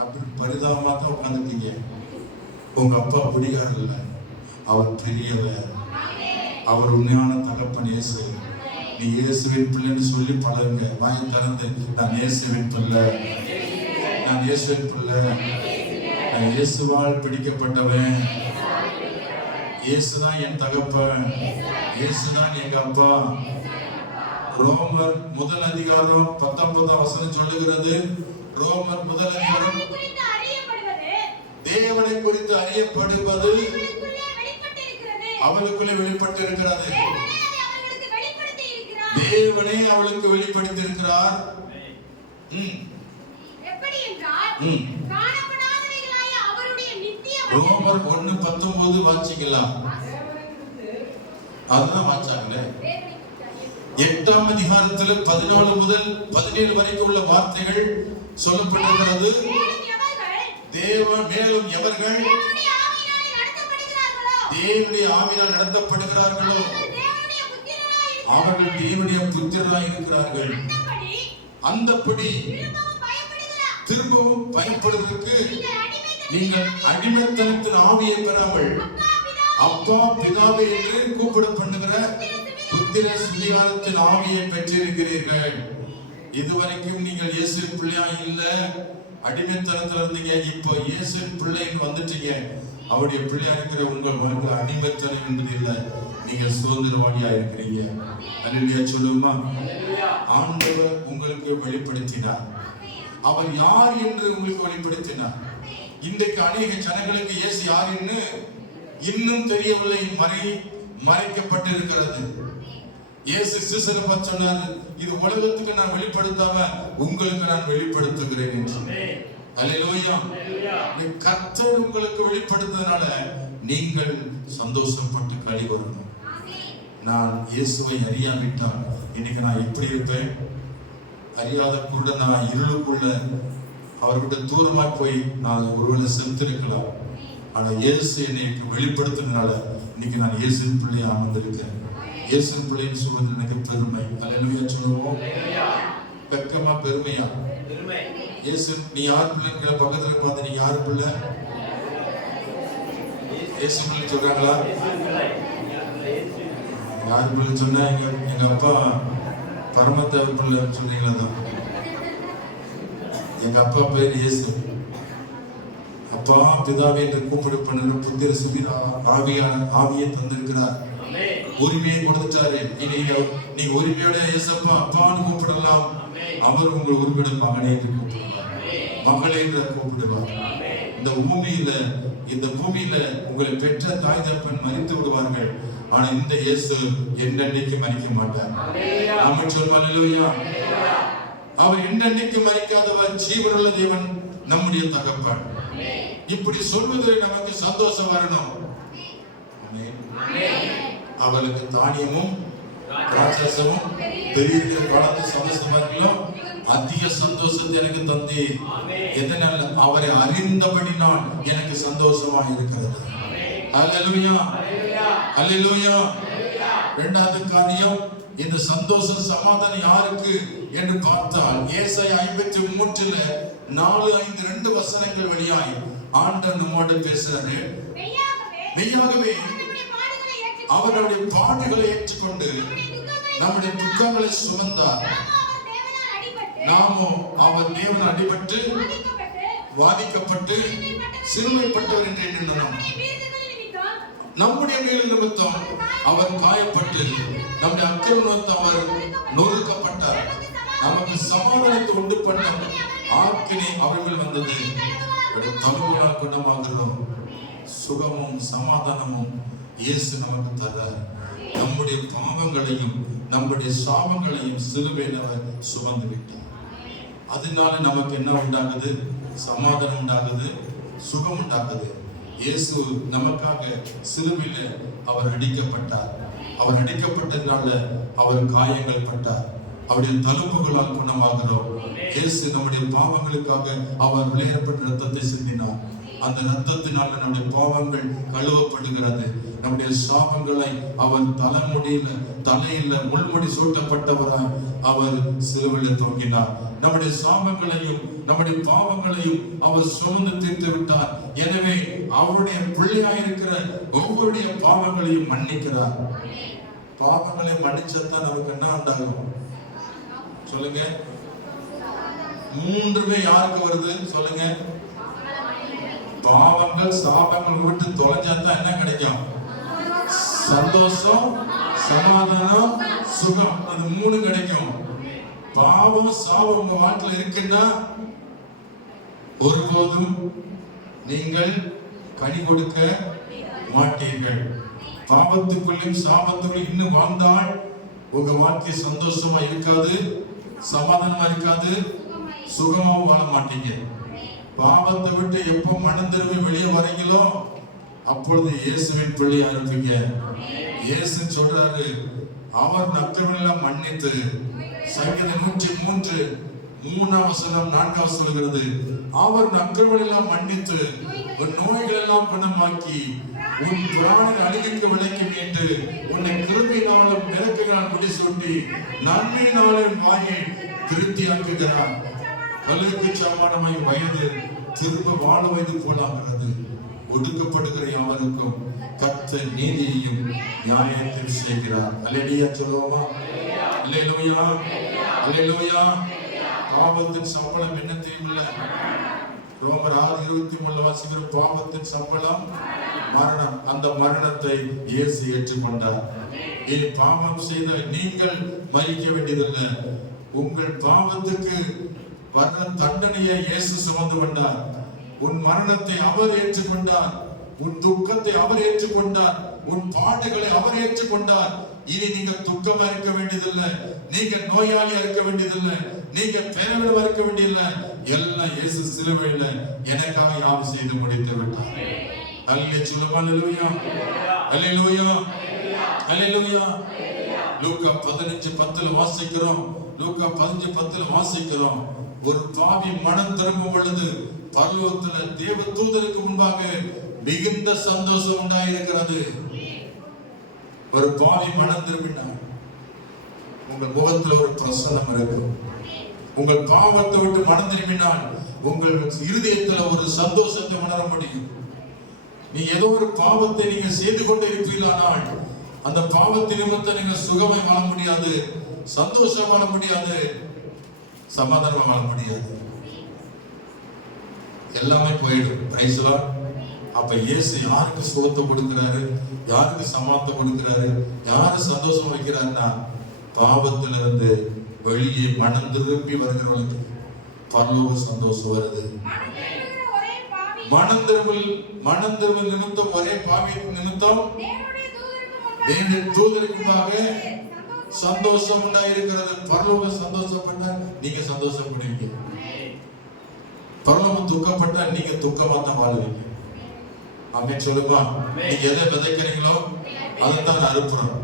அப்படி பரிதாபமா தான் உட்காந்துட்டீங்க. உங்க அப்பா குடிகாரர் இல்லை, அவர் பெரியவர், அவர் உண்மையான தகப்பன் இயேசு. நீ இயேசுவின் பிள்ளைன்னு சொல்லி பழகுங்க. வாயை திறந்து நான் இயேசுவின் பிள்ளை, நான் இயேசுவின் பிள்ளை, நான் இயேசுவால் பிடிக்கப்பட்டவன், இயேசுதான் என் தகப்பன், இயேசுதான் எங்க அப்பா. ரோமர் 1:19 சொல்லுகிறது. ரோமர் 1:19 தேவனை குறித்து அறியப்படுவது அவளுக்குள்ளே வெளிப்பட்டு இருக்கிறது. தேவனே அவளுக்கு வெளிப்படுத்தி இருக்கிறார். ரோமர் 1:19 வாசிக்கலாம். அதுதான் வாச்சாங்களே. 8ஆம் அதிகாரத்தில் 14 முதல் 17 வரைக்கும் உள்ள வார்த்தைகள் சொல்லப்பட்டிருக்கிறது. மேலும் எவர்கள் தேவனுடைய ஆவியினால் நடத்தப்படுகிறார்களோ அவர்கள் தேவனுடைய புத்திரராய் இருக்கிறார்கள். அந்தபடி திரும்பவும் பயப்படுவதற்கு நீங்கள் அடிமைத்தனத்தின் ஆவியை பெறாமல் அப்பா பிதாவே என்று கூப்பிட பண்ணுகிற புத்திர சுவிகாரத்தின் ஆவியை பெற்றிருக்கிறீர்கள். இதுவரைக்கும் நீங்கள் இயேசுவின் பிள்ளையா இல்ல, அடிமைத்தனத்துல இருந்தீங்க. இப்போ இயேசுவின் பிள்ளைன்னு வந்துட்டீங்க. அவருடைய பிள்ளையா இருக்கிற உங்கள் அடிமைத்தனம் என்பது இல்லை, நீங்க சுதந்திரவாளியா இருக்கிறீங்க. அல்லேலூயா சொல்லுமா? ஆண்டவர் உங்களுக்கு வெளிப்படுத்தினார். அவர் யார் என்று உங்களுக்கு வெளிப்படுத்தினார். இன்றைக்கு அநேக ஜனங்களுக்கு இயேசு யார் என்று இன்னும் தெரியவில்லை, மறைக்கப்பட்டிருக்கிறது. இயேசு சீசரை பார்த்து சொன்னார், இது உலகத்துக்கு நான் வெளிப்படுத்தாம உங்களுக்கு நான் வெளிப்படுத்துகிறேன் என்று. அல்லேலூயா. கர்த்தர் உங்களுக்கு வெளிப்படுத்ததுனால நீங்கள் சந்தோஷப்பட்டு களி வரணும். நான் இயேசுவை அறியாவிட்டால் இன்னைக்கு நான் எப்படி இருப்பேன்? அறியாத கூட நான் இருளுக்குள்ள அவர்கிட்ட தூரமா போய் நான் ஒருவேளை செலுத்திருக்கலாம். ஆனா இயேசு என்னைக்கு வெளிப்படுத்துறதுனால இன்னைக்கு நான் இயேசுவின் பிள்ளையா அமர்ந்திருக்கேன். இயேசுவின் பிள்ளைன்னு சொல்வது எனக்கு பெருமை. அல்லேலூயா சொல்லுவோம். வெக்கமா பெருமையா? இயேசு நீ யார் பிள்ளைங்கிற பக்கத்துல பார்த்து நீ யாரு பிள்ளை? இயேசு பிள்ளை சொல்றாங்களா? யாரு பிள்ளை சொன்னா எங்க அப்பா பரமத்தேவ பிள்ளை சொல்றீங்களா? தான் எங்க அப்பா பேர் இயேசு. அப்பா பிதாவே என்று கூப்பிட பண்ணுற புத்திர சுவிதா ஆவியை தந்திருக்கிறார், உரிமையை கொடுத்துட்டாரு. நீங்க உரிமையோட இயேசப்பா அப்பான்னு கூப்பிடலாம். அவர் உங்கள் உரிமையோட மகனே என்று கூப்பிடலாம், மகளே என்று கூப்பிடுவார். இந்த பூமியில உங்களை பெற்ற தாய் தகப்பன் மரித்து விடுவார்கள். ஆனா இந்த இயேசு என்னன்னைக்கு மறிக்க மாட்டார். நாம சொல்லுவோம் அல்லேலூயா. அவர் என்னன்னைக்கு மறிக்காதவர், ஜீவனுள்ள தேவன், நம்முடைய தகப்பன். இப்படி சொல்வது நமக்கு சந்தோஷம் வரணும். அவளுக்கு தானியமும் ராட்சசமும் பெரிய காலத்து சந்தோஷம் அதிக சந்தோஷத்தை எனக்கு தந்தி. எதனால? அவரை அறிந்தபடி நான் எனக்கு சந்தோஷமாக இருக்கிறது. அல்லேலூயா, அல்லேலூயா. இரண்டாவது காரியம், இந்த சந்தோஷம் சமாதானம் யாருக்கு என்று பார்த்தால் ஏசாயா 53 4-5 வசனங்கள் வழியாய் ஆண்டவர் நம்மோடு பேசுறாரு. மெய்யாகவே அவருடைய பாடுகளை ஏற்றுக்கொண்டு நம்முடைய துக்கங்களை சுமந்தார். நாமோ அவர் தேவன் அடிபட்டு வாதிக்கப்பட்டு சிறுமைப்பட்டவர் என்று எண்ணினோம். நம்முடைய மேல் நிமித்தம் அவர் காயப்பட்டு நம்முடைய அக்கிரம நிமித்தம் அவர் நொறுக்கப்பட்டார். நமக்கு சமாதானத்தை உண்டு பண்ண ஆக்கினை அவர் மேல் வந்தது. தழுவலால் குணமாகிறோம். சுகமும் சமாதானமும் இயேசு நமக்கு தரார். நம்முடைய பாவங்களையும் நம்முடைய சாபங்களையும் சிலுவையில் அவர் சுமந்து விட்டார். அதனால நமக்கு என்ன உண்டாகுது? சமாதானம் உண்டாகுது, சுகம் உண்டாகுது. இயேசு நமக்காக சிலுவையில அவர் அடிக்கப்பட்டார். அவர் அடிக்கப்பட்டதுனால அவர் காயங்கள் பட்டார். அவருடைய தழும்புகளால் குணமாகிறோம். இயேசு நம்முடைய பாவங்களுக்காக அவர் விளையாடப்பட்ட ரத்தத்தை சிந்தினார். அந்த ரத்தத்தினால நம்முடைய பாவங்கள் கழுவப்படுகிறது. நம்முடைய சாபங்களை அவர் தலையில முள்முடி சூட்டப்பட்டவராய் அவர் சிலுவையில் தொங்கினார். நம்முடைய சாபங்களையும் நம்முடைய பாவங்களையும் அவர் சுமந்து தீர்த்து விட்டார். எனவே அவருடைய பிள்ளையாயிருக்கிற ஒவ்வொருடைய பாவங்களையும் மன்னிக்கிறார். பாவங்களை மன்னிச்சதான் நமக்கு என்ன உண்டாகும் சொல்லுங்க? மூன்றுமே யாருக்கு வருது சொல்லுங்க? பாவங்கள் சாபங்கள் விட்டு தொலைஞ்சாதான் என்ன கிடைக்கும்? சந்தோஷம், சமாதானம், சுகம். அது மூணு கிடைக்கும். பாவம் சாபம் உங்க வாழ்க்கையில இருக்குன்னா ஒருபோதும் நீங்கள் கனி கொடுக்க மாட்டீர்கள். பாவத்துக்குள்ளும் சாபத்துக்குள்ளும் இன்னும் வாழ்ந்தால் உங்க வாழ்க்கை சந்தோஷமா இருக்காது, சமாதானமா இருக்காது, சுகமாவும் வாழ மாட்டீங்க. பாவத்தை விட்டு எப்போ மனம் திரும்பி வெளியே வரீங்களோ அப்பொழுது இயேசுவின் பிள்ளையா இருப்பீங்க. இயேசு சொல்றாரு, அவர் நற்கிரியைகளெல்லாம் மன்னித்து, சங்கீதம் 103 3ஆம் வசனம் 4ஆம் வசனம் சொல்கிறது, அவர் நற்கிரியைகளெல்லாம் மன்னித்து உன் நோய்கள் எல்லாம் குணமாக்கி உன் பிராணன் அழுகிக்கு விலக்கி மீட்டு உன்னை கிருபையினாலும் இறக்கைகளால் முடிசூட்டி நன்மையினாலும் வாயை திருப்தியாக்குகிறார். கல்லுக்கு சமானமாய் வயது திரும்ப வாழ வயது போலாகிறது. ஒடுக்கப்படுகிற யாவருக்கும் கர்த்தர் நீதியையும் நியாயத்தையும் செய்கிறார். அல்லேலூயா சொல்லுவோமா? அல்லேலூயா, அல்லேலூயா. பாவத்தின் சம்பளம் என்ன தெரியுமில்ல? ரோமர் 6:23 வாசிக்கிற பாவத்தின் சம்பளம் மரணம். அந்த மரணத்தை இயேசு ஏற்றுக்கொண்டார். பாவம் செய்த நீங்கள் மரிக்க வேண்டியதில்லை. உங்கள் பாவத்துக்கு வர்ற தண்டனையை இயேசு சுமந்து கொண்டார். உன் மரணத்தை அவர் ஏற்றுக்கொண்டார். உன் துக்கத்தை அவர் ஏற்றுக்கொண்டார். உன் பாடுகளை அவர் ஏற்றுக்கொண்டார். இனி நீங்க துக்கமா இருக்க வேண்டியதில்லை, நீங்க நோயாளியா இருக்க வேண்டியதில்லை, நீங்க பேரவிடமா இருக்க வேண்டியதில்லை. எல்லாம் இயேசு சிலுவையில எனக்காக யாவும் செய்து முடித்து விட்டார். அல்லேலூயா, அல்லேலூயா, அல்லேலூயா. லூக்கா 15:10 வாசிக்கிறோம். லூக்கா 15:10 வாசிக்கிறோம். ஒரு பாவி மனம் திரும்பும் பொழுது பரலோகத்துல தேவ தூதருக்கு முன்பாக மிகுந்த சந்தோஷம் உண்டாயிருக்கிறது. ஒரு பாவி மனம் திரும்பினார், உங்கள் முகத்துல ஒரு பிரசன்னம் இருக்கும். உங்கள் பாவத்தை விட்டு மனம் திரும்பினால் உங்கள் இருதயத்துல ஒரு சந்தோஷத்தை உணர முடியும். நீ ஏதோ ஒரு பாவத்தை நீங்க செய்து கொண்டே இருப்பீர்களானால் அந்த பாவத்தின் நிமித்தம் நீங்க சுகமாய் வாழ முடியாது, சந்தோஷம் வாழ முடியாது, சமாதானம் வாழ முடியாது. எல்லாமே போயிடும். Praise the Lord. அப்ப இயேசு யாருக்கு சுகத்தை கொடுக்கிறாரு, யாருக்கு சமாதானத்தை கொடுக்கிறாரு, யாரை சந்தோஷம் வைக்கிறாருன்னா பாவத்திலிருந்து வெளியே மனம் திரும்பி வருகிறவங்களுக்கு பரலோக சந்தோஷம் வருது. மனம் திரும்பல் நிமித்தம் ஒரே பாவி நிமித்தம் தேவனுடைய தூதருக்குமாக சந்தோஷம் உண்டாயிருக்கிறது. பரலோக சந்தோஷப்பட்டா நீங்க சந்தோஷப்படுவீங்க. பரலோகம் துக்கப்பட்டா நீங்க துக்கமா தான் வாழ்வீங்க. ஆமென் சொல்லுமா? நீங்க எதை விதைக்கிறீங்களோ அதை தான் அறுப்புறோம்.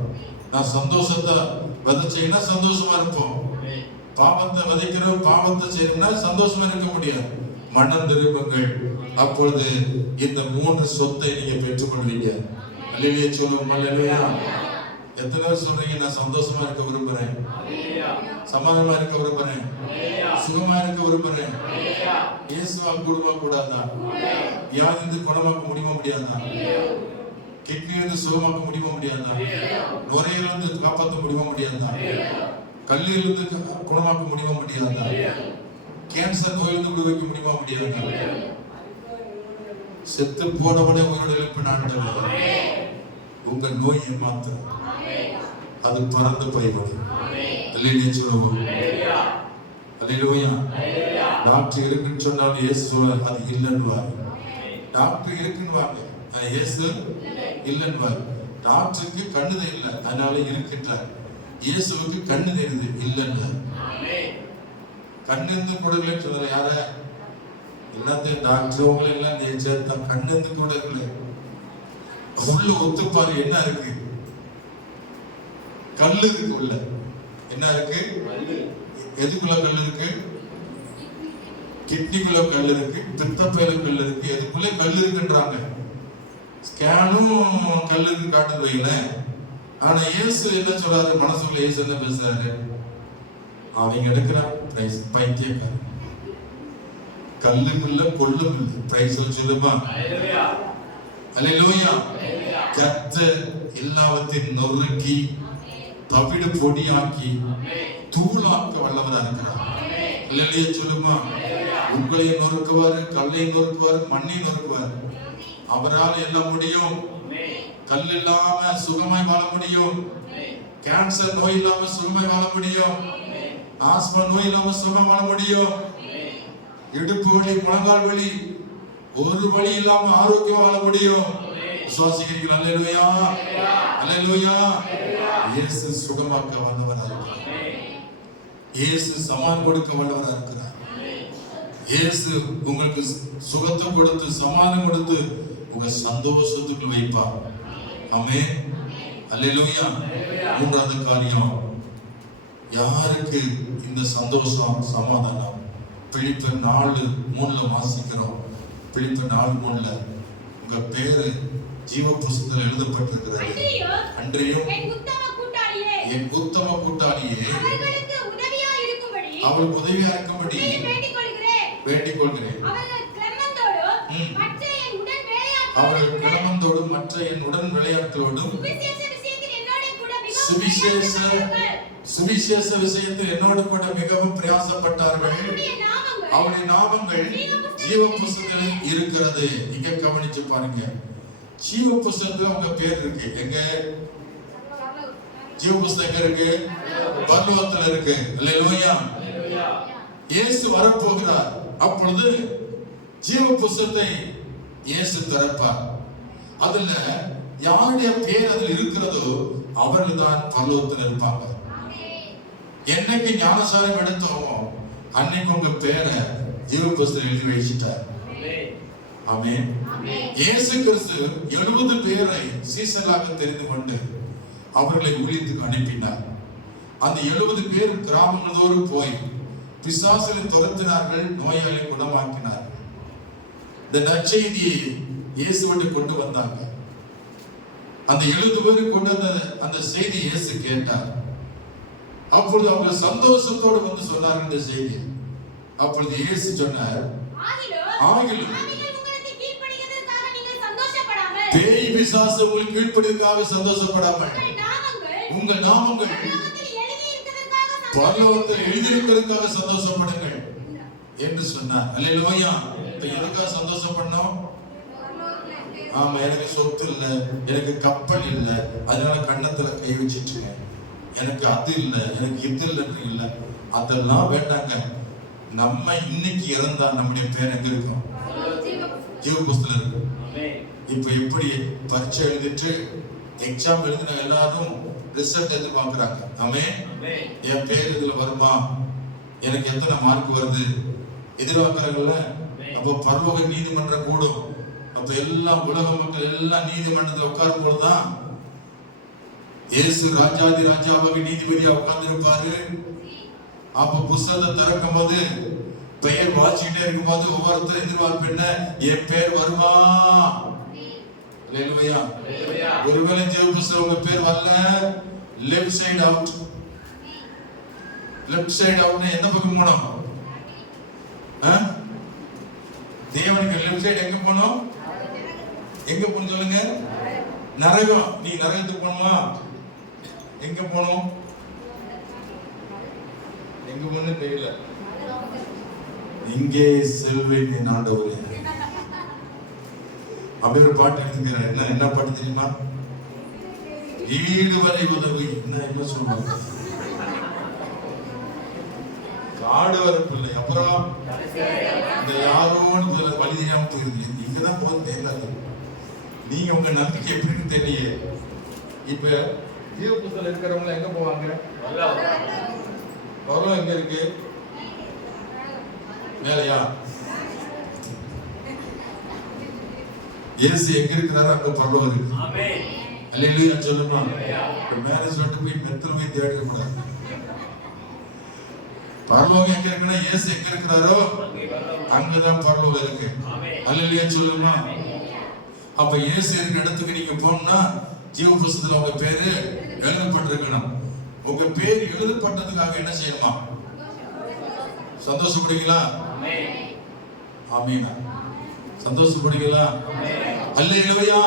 நான் சந்தோஷத்தை விதைச்சீங்கன்னா சந்தோஷமா இருப்போம். பாவத்தை விதைக்கிறோம், பாவத்தை செய்யணும்னா சந்தோஷமா இருக்க முடியாது. மனம் திரும்புங்கள், அப்பொழுது இந்த 3 சொத்தை நீங்க பெற்றுக்கொள்வீங்க. அல்லேலூயா சொல்லுங்க. அல்லேலூயா. எத்தனை பேர் சொல்றீங்க, நான் சந்தோஷமா இருக்க விரும்புறேன், சமாதானமா இருக்க விரும்புறேன், சுகமா இருக்க விரும்புறேன். இயேசுவால் கூடுமா கூடாதா? வியாதிந்து குணமாக்க முடியுமா முடியாதா? கிட்னியிலிருந்து சுகமாக்க முடியுமா முடியாதா? நுரையிலிருந்து காப்பாற்ற முடியுமா முடியாதா? கல்லிலிருந்து குணமாக்க முடியுமா முடியாதா? கேன்சர் நோயிலிருந்து விடுவிக்க முடியுமா முடியாதா? செத்து போனவனே உயிரோடு எழுப்பின ஆண்டவர் உங்க நோயை மாத்த அது பறந்து போய்விடும். அல்லேலூயா சொல்லுவோம். அல்லேலூயா. டாக்டர் இருக்குன்னு சொன்னாலும் இயேசு சொல்ல அது இல்லைன்னுவாரு. டாக்டர் இருக்குன்னுவாங்க, இயேசு இல்லைன்னுவாரு. டாக்டருக்கு கண்ணுதே இல்லை, அதனால இருக்கின்றார். இயேசுவுக்கு கண்ணு தெரியுது இல்லைன்னு. கண்ணு இருந்து கொடுக்கலன்னு சொல்லல. யார எல்லாத்தையும் டாக்டர் எல்லாம் சேர்த்தா கண்ணு கூட இல்லை. உள்ள ஒத்துப்பாரு என்ன இருக்கு? கல்லு இருக்கு உள்ள. என்ன இருக்கு? எதுக்குள்ள கல் இருக்கு? கிட்னிக்குள்ள கல் இருக்கு, பித்தப்பையில கல் இருக்கு, எதுக்குள்ள கல் இருக்குன்றாங்க. ஸ்கேனும் கல் இருக்கு காட்டுது வைங்களேன். ஆனா இயேசு என்ன சொல்றாரு? மனசுக்குள்ள இயேசு என்ன பேசுறாரு? அவங்க எடுக்கிறான் பைத்தியக்காரன். கல்லுக்குள்ள கொள்ளும் இல்லை. பிரைஸ் சொல்லுமா? அல்லேலூயா. கர்த்தர் எல்லாவற்றையும் நொறுக்கி தவிடு பொடியாக்கி தூளாக்க வல்லவரா இருக்கிறார். அல்லேலூயா சொல்லுமா? உங்களையும் நொறுக்குவாரு, கல்லையும் நொறுக்குவாரு, மண்ணையும் நொறுக்குவாரு. அவரால் எல்லாம் முடியும். கல் இல்லாம சுகமாய் வாழ முடியும். கேன்சர் நோய் இல்லாம சுகமாய் வாழ முடியும். ஆஸ்மா நோய் இல்லாம சுகம் வாழ முடியும். இடுப்பு வலி, முழங்கால் வலி, ஒரு வலி இல்லாம ஆரோக்கியம் வாழ முடியும். விசுவாசிக்கிறீர்கள்? அல்லேலூயா, அல்லேலூயா. இயேசு சுகமாக்க வல்லவரா இருக்கிறார். இயேசு சமான் கொடுக்க வல்லவரா இருக்கிறார். இயேசு உங்களுக்கு சுகத்தை கொடுத்து சமாதானம் கொடுத்து உங்க சந்தோஷத்துக்கு வைப்பார். ஆமென், அல்லேலூயா. மூன்றாவது காரியம், யாருக்கு இந்த சந்தோஷம் சமாதானம்? பிலிப்பியர் 4:3 வாசிக்கிறோம். பிலிப்பியர் 4:3 உங்க பேரு ஜீவ புஸ்தகத்தில் எழுதப்பட்டிருக்கிறது. அன்றையும் என் உத்தம கூட்டாளியே அவளுக்கு உதவியா இருக்கும்படி வேண்டிக் கொள்கிறேன். அவர்கள் கிளமந்தோடும் மற்ற என் உடன் விளையாட்டோடும் சுவிசேஷ விஷயத்தில் என்னோடு கூட மிகவும் பிரயாசப்பட்டார்கள். அவருடைய நாமங்கள் ஜீவ புஸ்தகத்தில் இருக்கிறது. இங்க கவனிச்சு பாருங்க. ஜீவ புஸ்தகத்துல உங்க பேர் இருக்கு. எங்க ஜீவ புஸ்தகம் இருக்கு? பரலோகத்துல இருக்கு. அல்லேலூயா. இயேசு வரப்போகிறார். அப்பொழுது ஜீவ புஸ்தகத்தை இயேசு திறப்பார். அதுல யாருடைய பேர் அதில் இருக்கிறதோ அவர்கள் தான் பரலோகத்தில் இருப்பாங்க. என்னைக்கு ஞானசாரம் எடுத்தோமோ அன்னைக்கு உங்க பேரை ஜீவ புஸ்தகத்தில் எழுதி வச்சிட்டார். ஆமென். இயேசு கிறிஸ்து 70 பேரை சீசர்களாக தெரிந்து கொண்டு அவர்களை ஊழியத்துக்கு அனுப்பினார். அந்த 70 பேர் கிராமங்கள் தோறும் போய் பிசாசுகளை துரத்தினார்கள், நோயாளி குணமாக்கினார். இந்த நற்செய்தியை இயேசுவிட்டு கொண்டு வந்தாங்க. அந்த 70 பேருக்கு கொண்டு வந்த அந்த செய்தி இயேசு கேட்டார். அப்பொழுது அவங்க சந்தோஷத்தோடு வந்து சொன்னார்கள் இந்த செய்தி. அப்பொழுது இயேசு சொன்னார், ஆகிலும் பேய் பிசாசு உங்களுக்கு கீழ்ப்படியதற்காக சந்தோஷப்படாமல் உங்கள் நாமங்கள் பரலோகத்தில் எழுதியிருக்கிறதுக்காக சந்தோஷப்படுங்கள் என்று சொன்னார். அல்லேலூயா. இப்ப எதுக்காக சந்தோஷப்படணும்? ஆமா, எனக்கு சொத்து இல்லை, எனக்கு கப்பல் இல்லை, அதனால கண்ணத்துல கை வச்சிட்டு எனக்கு அது இல்லை, எனக்கு இது இல்லை. அதெல்லாம் வேண்டாங்க. நம்ம இன்னைக்கு இறந்தா நம்முடைய பேர் எங்க இருக்கும்? ஜீவ புஸ்தகத்துல இருக்கு. இப்ப எப்படி பரீட்சை எழுதிட்டு எக்ஸாம் எழுதின எல்லாரும் ரிசல்ட் எதிர்பார்க்கிறாங்க. ஆமென். என் பேர் இதுல வருமா, எனக்கு எத்தனை மார்க் வருது எதிர்பார்க்கிறாங்கல்ல. அப்போ பரலோக நீதிமன்றம் கூடும். அப்ப எல்லாம் உலக மக்கள் எல்லாம் நீதிமன்றத்தில் உட்காரும் போதுதான் இயேசு ராஜாதி ராஜாவாக நீதிபதியா உட்கார்ந்திருப்பாரு. அப்ப புஸ்தகத்தை திறக்கும் போது பெயர் வாசிக்கிட்டே இருக்கும் போது ஒவ்வொருத்தரும் எதிர்பார்ப்பு என்ன? என் பேர் வருமா? அல்லேலூயா. ஒருவேளை ஜீவ புஸ்தகம் உங்க பேர் வரல, left side out. Left side அவுட்னா எந்த பக்கம் போனோம்? தேவனுக்கு லெஃப்ட் சைடு எங்க போனோம்? எங்க போகணும் சொல்லுங்க? நரகம். நீ நரகத்துக்கு போகணுமா? எங்க போனோம்? எங்க போகணும் தெரியல. இங்கே செல்வேன் என் ஆண்டவரே. அப்படி ஒரு பாட்டு எடுத்துக்கிறேன். என்ன பாட்டு தெரியுமா? ஈடு வரை உதவி. என்ன சொல்லுவாங்க? காடு வர பிள்ளை. அப்புறம் இந்த யாரோன்னு வழி தெரியாம போயிருந்தீங்க. இங்கதான் போக தெரியல. நீங்க உங்க நம்பிக்கை எப்படின்னு தெரியல. இப்ப ஜீவ புஸ்தகத்துல இருக்கிறவங்க எங்க போவாங்க? பரலோகம் எங்க இருக்கு? மேலையா? இயேசு எங்க இருக்கிறாரோ அங்க பரலோகம் இருக்கு. ஆமென். அல்லேலூயா சொல்லுமா. மேரேஜ் வந்து போய் மெத்தல போய் தேடிட கூடாது. பரலோகம் எங்க இருக்குன்னா இயேசு எங்க இருக்கிறாரோ அங்கதான் பரலோகம் இருக்கு. அல்லேலூயா சொல்லுமா. அப்ப இயேசு இருக்கிற இடத்துக்கு நீங்க போனா ஜீவ புஸ்தகத்துல உங்க பேரு எழுதப்பட்டிருக்கணும். உங்க பேர் எழுதப்பட்டதுக்காக என்ன செய்யணுமா? சந்தோஷப்படுவீங்களா? ஆமீனா. சந்தோஷப்படுவீங்களா? அல்லேலூயா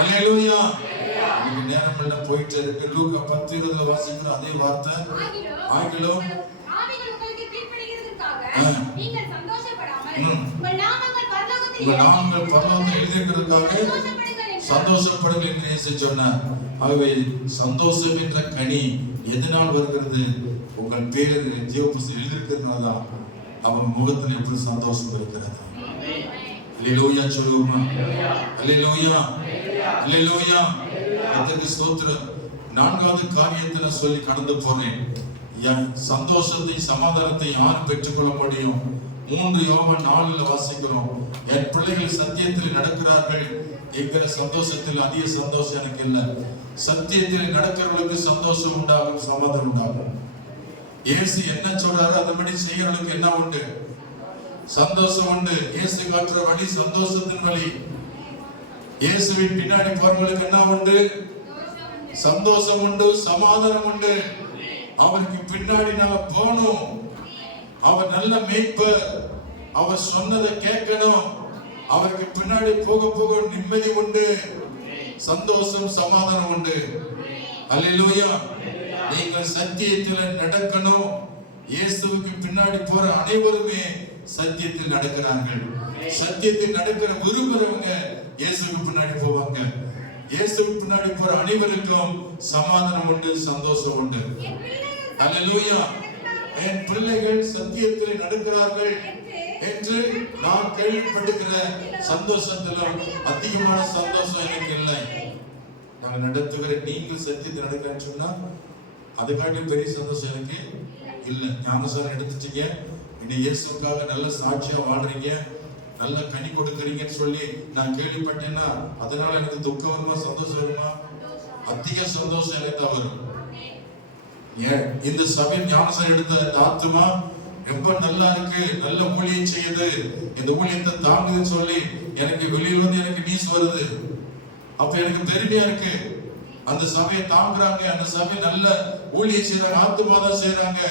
அல்லேலூயா. நீங்க நேரம் எல்லாம் போயிட்டு இருக்கு. லூக்கா 10:20 வாசிக்கிற அதே வார்த்தை. ஆகிலும் ஆவிகள் உங்களுக்கு கீழ்ப்படிகிறதுக்காக நீங்கள் சந்தோஷப்படாமல் உங்கள் நாமங்கள் பரலோகத்தில் எழுதியிருக்கிறதுக்காக சந்தோஷப்படுங்கள் என்று இயேசு சொன்னார். ஆகவே சந்தோஷம் என்ற கனி எதனால் வருகிறது? உங்கள் பேர் ஜீவ புஸ்தகத்தில் எழுதியிருக்கிறதுனால தான் அவன் முகத்தில் எப்படி சந்தோஷம் இருக்கிறது. அல்லேலூயா சொல்லுவோமா. அல்லேலூயா அல்லேலூயா. அதற்கு ஸ்தோத்திரம். நான்காவது காரியத்தை சொல்லி கடந்து போறேன். சந்தோஷத்தை சமாதானத்தை யார் பெற்றுக்கொள்ள முடியும்? 3 யோவான் 4 வாசிக்கிறோம். என் பிள்ளைகள் சத்தியத்தில் நடக்கிறார்கள் என்கிற சந்தோஷத்தில் அதிக சந்தோஷம் எனக்கு இல்லை. சத்தியத்தில் நடக்கிறவர்களுக்கு சந்தோஷம் உண்டாகும், சமாதானம் உண்டாகும். இயேசு என்ன சொல்றாரு அதன்படி செய்யறவர்களுக்கு என்ன உண்டு? சந்தோஷம் உண்டு. இயேசு காட்டுற வழி சந்தோஷத்தின் வழி. இயேசுவின் பின்னாடி போறவங்களுக்கு என்ன உண்டு? சந்தோஷம் உண்டு, சமாதானம் உண்டு. அவருக்கு பின்னாடி நாம போகணும். அவர் நல்ல மேய்ப்பர். அவர் சொன்னதை கேட்கணும். அவருக்கு பின்னாடி போக போக நிம்மதி உண்டு, சந்தோஷம், சமாதானம் உண்டு. அல்லேலூயா. நீங்கள் சத்தியத்தில் நடக்கணும். இயேசுவுக்கு பின்னாடி போற அனைவருமே சத்தியத்தில் நடக்கிறார்கள். சத்தியத்தில் நடக்கிற விரும்புறவங்க இயேசுவுக்கு பின்னாடி போவாங்க. இயேசுவுக்கு பின்னாடி போற அனைவருக்கும் சமாதானம் உண்டு, சந்தோஷம் உண்டு. அல்லேலூயா. என் பிள்ளைகள் சத்தியத்தில் நடக்கிறார்கள் என்று நான் கேள்விப்படுகிற சந்தோஷத்திலும் அதிகமான சந்தோஷம் எனக்கு இல்லை. நான் நடத்துகிற நீங்கள் சத்தியத்தில் நடக்கிறேன்னு சொன்னா அதுக்காண்டி பெரிய சந்தோஷம் எனக்கு இல்லை. ஞானசாரம் எடுத்துட்டீங்க, இன்னும் இயேசுக்காக நல்ல சாட்சியா வாழ்றீங்க, நல்ல கனி கொடுக்குறீங்கன்னு சொல்லி நான் கேள்விப்பட்டேன்னா அதனால எனக்கு துக்கம் வருமா, சந்தோஷம் வருமா? அதிக சந்தோஷம் எனக்கு தான் வரும். ஏன் இந்த சபையில் ஞானசாரம் எடுத்த இந்த ஆத்துமா ரொம்ப நல்லா இருக்கு, நல்ல ஊழியம் செய்யுது, இந்த ஊழியத்தை தாங்குதுன்னு சொல்லி எனக்கு வெளியில வந்து எனக்கு நீஸ் வருது. அப்ப எனக்கு பெருமையா இருக்கு. அந்த சபையை தாங்குறாங்க, அந்த சபை நல்ல ஊழியம் செய்யறாங்க, ஆத்துமா தான் செய்யறாங்க.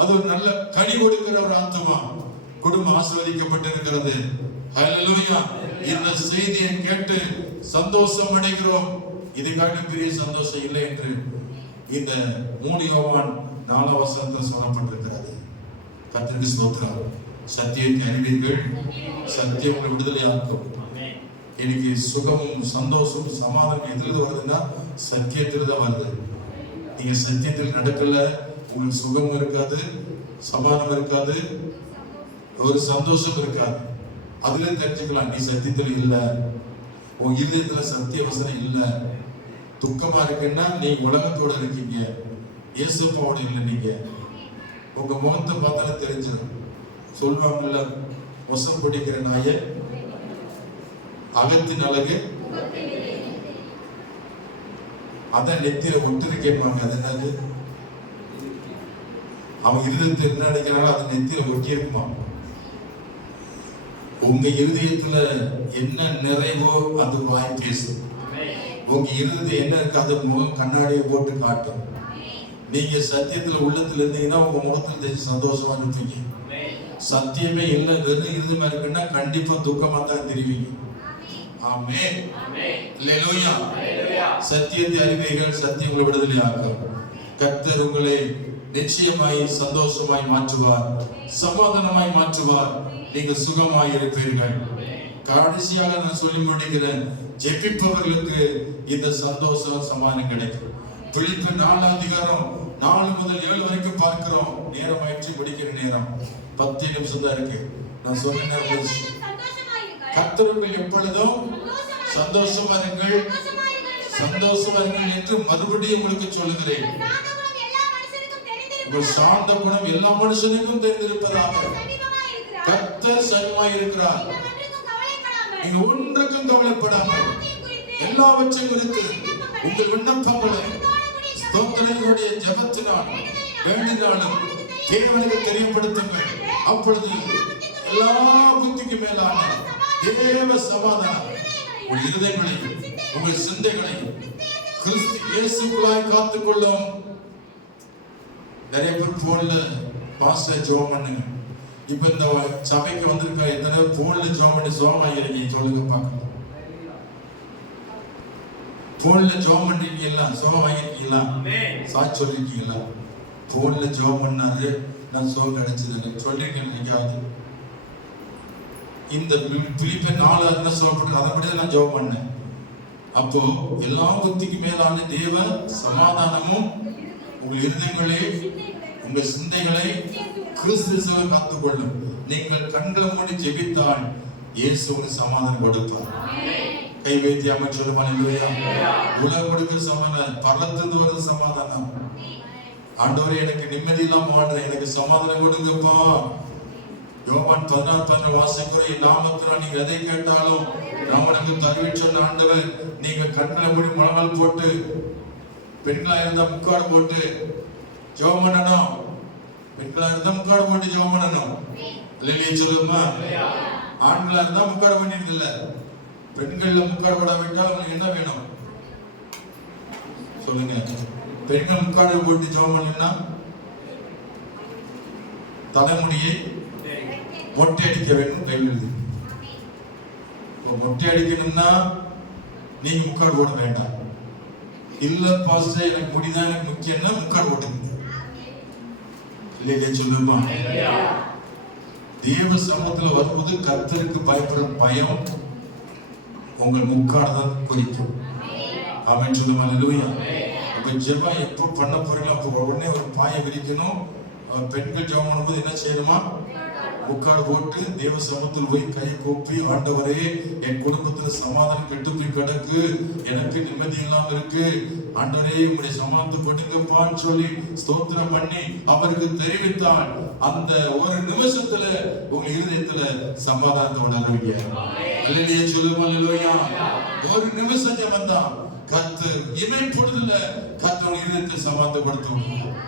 அது ஒரு நல்ல கனி கொடுக்கிற ஒரு ஆத்துமா. குடும்பம் ஆசீர்வதிக்கப்பட்டிருக்கிறது. ஹல்லேலூயா. இந்த செய்தியை கேட்டு சந்தோஷம் அடைகிறோம். இதை காட்டி பெரிய சந்தோஷம் இல்லை என்று இந்த 3 யோவான் 4 சொல்லப்பட்டிருக்கிறது. கர்த்தருக்கு ஸ்தோத்திரம். சத்தியத்தை அறிவீர்கள், சத்தியம் உங்களை விடுதலையாக்கும். இன்னைக்கு சுகமும் சந்தோஷமும் சமாதானம் எதில் வருதுன்னா சத்தியத்தில் தான் வருது. நீங்க சத்தியத்தில் நடக்கல, உங்களுக்கு சுகம் இருக்காது, சமாதானம் இருக்காது, ஒரு சந்தோஷம் இருக்காது. அதுல தெரிஞ்சுக்கலாம் நீ சத்தியத்தில் இல்லை, உன் இதயத்துல சத்திய வசனம் இல்லை. துக்கமா இருக்குன்னா நீ உலகத்தோட இருக்கீங்க, இயேசுப்பாவோட இல்லை. நீங்க உங்க முகத்தை பார்த்தாலே தெரிஞ்சிடும். சொல்வாங்கல்ல, மொசம் பிடிக்கிற நாய அகத்தின் அழகு அதான் நெத்தியில ஒட்டிருக்கேன்வாங்க. அது என்னது? அவன் இருதயத்தை என்ன நினைக்கிறானோ அது நெத்தியில ஒட்டி இருக்குமா? உங்க இருதயத்துல என்ன நிறைவோ அது வாய் பேசும். உங்க இருதயம் என்ன இருக்கு அது முகம் கண்ணாடியை போட்டு காட்டும். நீங்க சத்தியத்துல உள்ளத்துல இருந்தீங்கன்னா உங்க முகத்துல தெரிஞ்சு சந்தோஷமா இருப்பீங்க. சத்தியமே இல்லை, வெறும் இருதயமா இருக்குன்னா கண்டிப்பா துக்கமா தான் தெரிவிங்க. ஆமென். அல்லேலூயா. சத்தியத்தை அறிவீர்கள், சத்தியம் உங்களை விடுதலையாக்கும். கர்த்தர் உங்களை நிச்சயமாய் சந்தோஷமாய் மாற்றுவார், சமாதானமாய் மாற்றுவார். நீங்கள் சுகமாய் இருப்பீர்கள். கடைசியாக நான் சொல்லி முடிக்கிறேன், ஜெபிப்பவர்களுக்கு இந்த சந்தோஷம் சமாதானம் கிடைக்கும். பிலிப்பு 4 அதிகாரம் 4 முதல் 7 வரைக்கும் பார்க்கிறோம். நேரம் ஆயிடுச்சு, முடிக்கிற நேரம் 10 நிமிஷம் தான் இருக்கு. நான் சொன்ன நேரம் கர்த்தருக்குள் எப்பொழுதும் சந்தோஷமா இருங்கள், சந்தோஷமா இருங்கள் என்று மறுபடியும் உங்களுக்கு சொல்லுகிறேன். உங்கள் சாந்த குணம் எல்லா மனுஷனுக்கும் தெரிந்திருப்பதாக. கர்த்தர் சமமாய் இருக்கிறார். நீங்கள் ஒன்றுக்கும் கவலைப்படாமல் எல்லாவற்றையும் குறித்து உங்கள் விண்ணப்பங்களை ஸ்தோத்திரங்களுடைய ஜெபத்தினால் வேண்டினாலும் தேவனுக்கு தெரியப்படுத்துங்கள். அப்பொழுது எல்லா புத்திக்கு மேலான தேவ சமாதானம் உங்கள் இருதயங்களை உங்கள் சிந்தைகளை கிறிஸ்து இயேசுக்குள்ளாய் காத்துக்கொள்ளும். நிறைய பேர் போன்ல பாஸ்டர் ஜெபம் பண்ணுங்க. இப்ப இந்த சபைக்கு வந்திருக்க எத்தனை போன்ல ஜெபம் பண்ணி ஜெபம் ஆகிறீங்க சொல்லுங்க பார்க்கலாம். போன்ல ஜெபம் பண்ணிருக்கீங்களா? ஜெபம் ஆகிருக்கீங்களா? சாட்சி சொல்லிருக்கீங்களா? போன்ல ஜெபம் பண்ணாரு நான் சுகம் கிடைச்சது சொல்லிருக்கேன். நினைக்காது இந்த பிலிப்பியர் 4 என்ன சொல்லப்பட்டு அதன்படி நான் ஜெபம் பண்ணேன். அப்போ எல்லா புத்திக்கு மேலான தேவ சமாதானமும் உங்கள் இருதயங்களே உங்கள் சிந்தைகளை கிறிஸ்துவை காத்துக்கொள்ளும். நீங்கள் கண்களை மூடி ஜெபித்தால் இயேசு உங்களுக்கு சமாதானம் கொடுப்பார். கை வைத்தி அமைச்சர் உலகம் கொடுக்கிற சமாதானம் பரலத்திலிருந்து வருது சமாதானம். ஆண்டவரே எனக்கு நிம்மதி இல்லாம வாழ்றேன், எனக்கு சமாதானம் கொடுங்கப்பா. யோவான் 16:12 வாசிக்கிறேன். நாமத்தினால் நீங்க எதை கேட்டாலும் நான் உனக்கு தருவேன் சொன்ன ஆண்டவர். நீங்க கண்களை மூடி முழங்கால் போட்டு பெண்களா இருந்தா முக்காடு போட்டு ஜெபம் பண்ணணும். பெண்களா இருந்தா முக்காடு போட்டு ஜெபம் பண்ணணும். இல்லையே சொல்லுமா? ஆண்களா இருந்தா முக்காடு பண்ணிட்டு இல்ல. பெண்கள்ல முக்காடு போட விட்டால் உங்களுக்கு என்ன வேணும் சொல்லுங்க. பெண்கள் முக்காடு போட்டு ஜெபம் பண்ணினா தலைமுடியை மொட்டை அடிக்க வேண்டும். கைவிழுது மொட்டை அடிக்கணும்னா நீங்க முக்காடு போட வேண்டாம். இல்ல பாஸ்டர் எனக்கு முடிதான் எனக்கு முக்கியம்னா முக்காடு போட்டுங்க. இல்லையே சொல்லுமா? தேவ சமூகத்துல வரும்போது கர்த்தருக்கு பயப்படும் பயம் உங்கள் முக்காடு தான் குறிக்கும். ஆமென் சொல்லுமா? அல்லேலூயா. அப்ப ஜெபம் எப்போ பண்ண போறீங்களோ அப்போ உடனே ஒரு பாயை விரிக்கணும். பெண்கள் ஜெபம் பண்ணும்போது என்ன செய்யணுமா? முக்காடு போட்டு தேவ சமூகத்தில் போய் கை கூப்பி ஆண்டவரே என் குடும்பத்துல சமாதானம் கெட்டு போய் கிடக்கு, எனக்கு நிம்மதி இல்லாம இருக்கு, ஆண்டவரே உங்களுடைய சமாதானத்தை போட்டுங்கப்பான்னு சொல்லி ஸ்தோத்திரம் பண்ணி அவருக்கு தெரிவித்தால் அந்த ஒரு நிமிஷத்துல உங்க இருதயத்துல சமாதானத்தை உணர்வீங்க. அல்லேலூயா சொல்லுங்க. அல்லேலூயா. ஒரு நிமிஷம் ஜெபம் தான் கர்த்தர் இமைப்பொழுதுல கர்த்தர் இருதயத்தை சமாதானத்தை கொடுத்து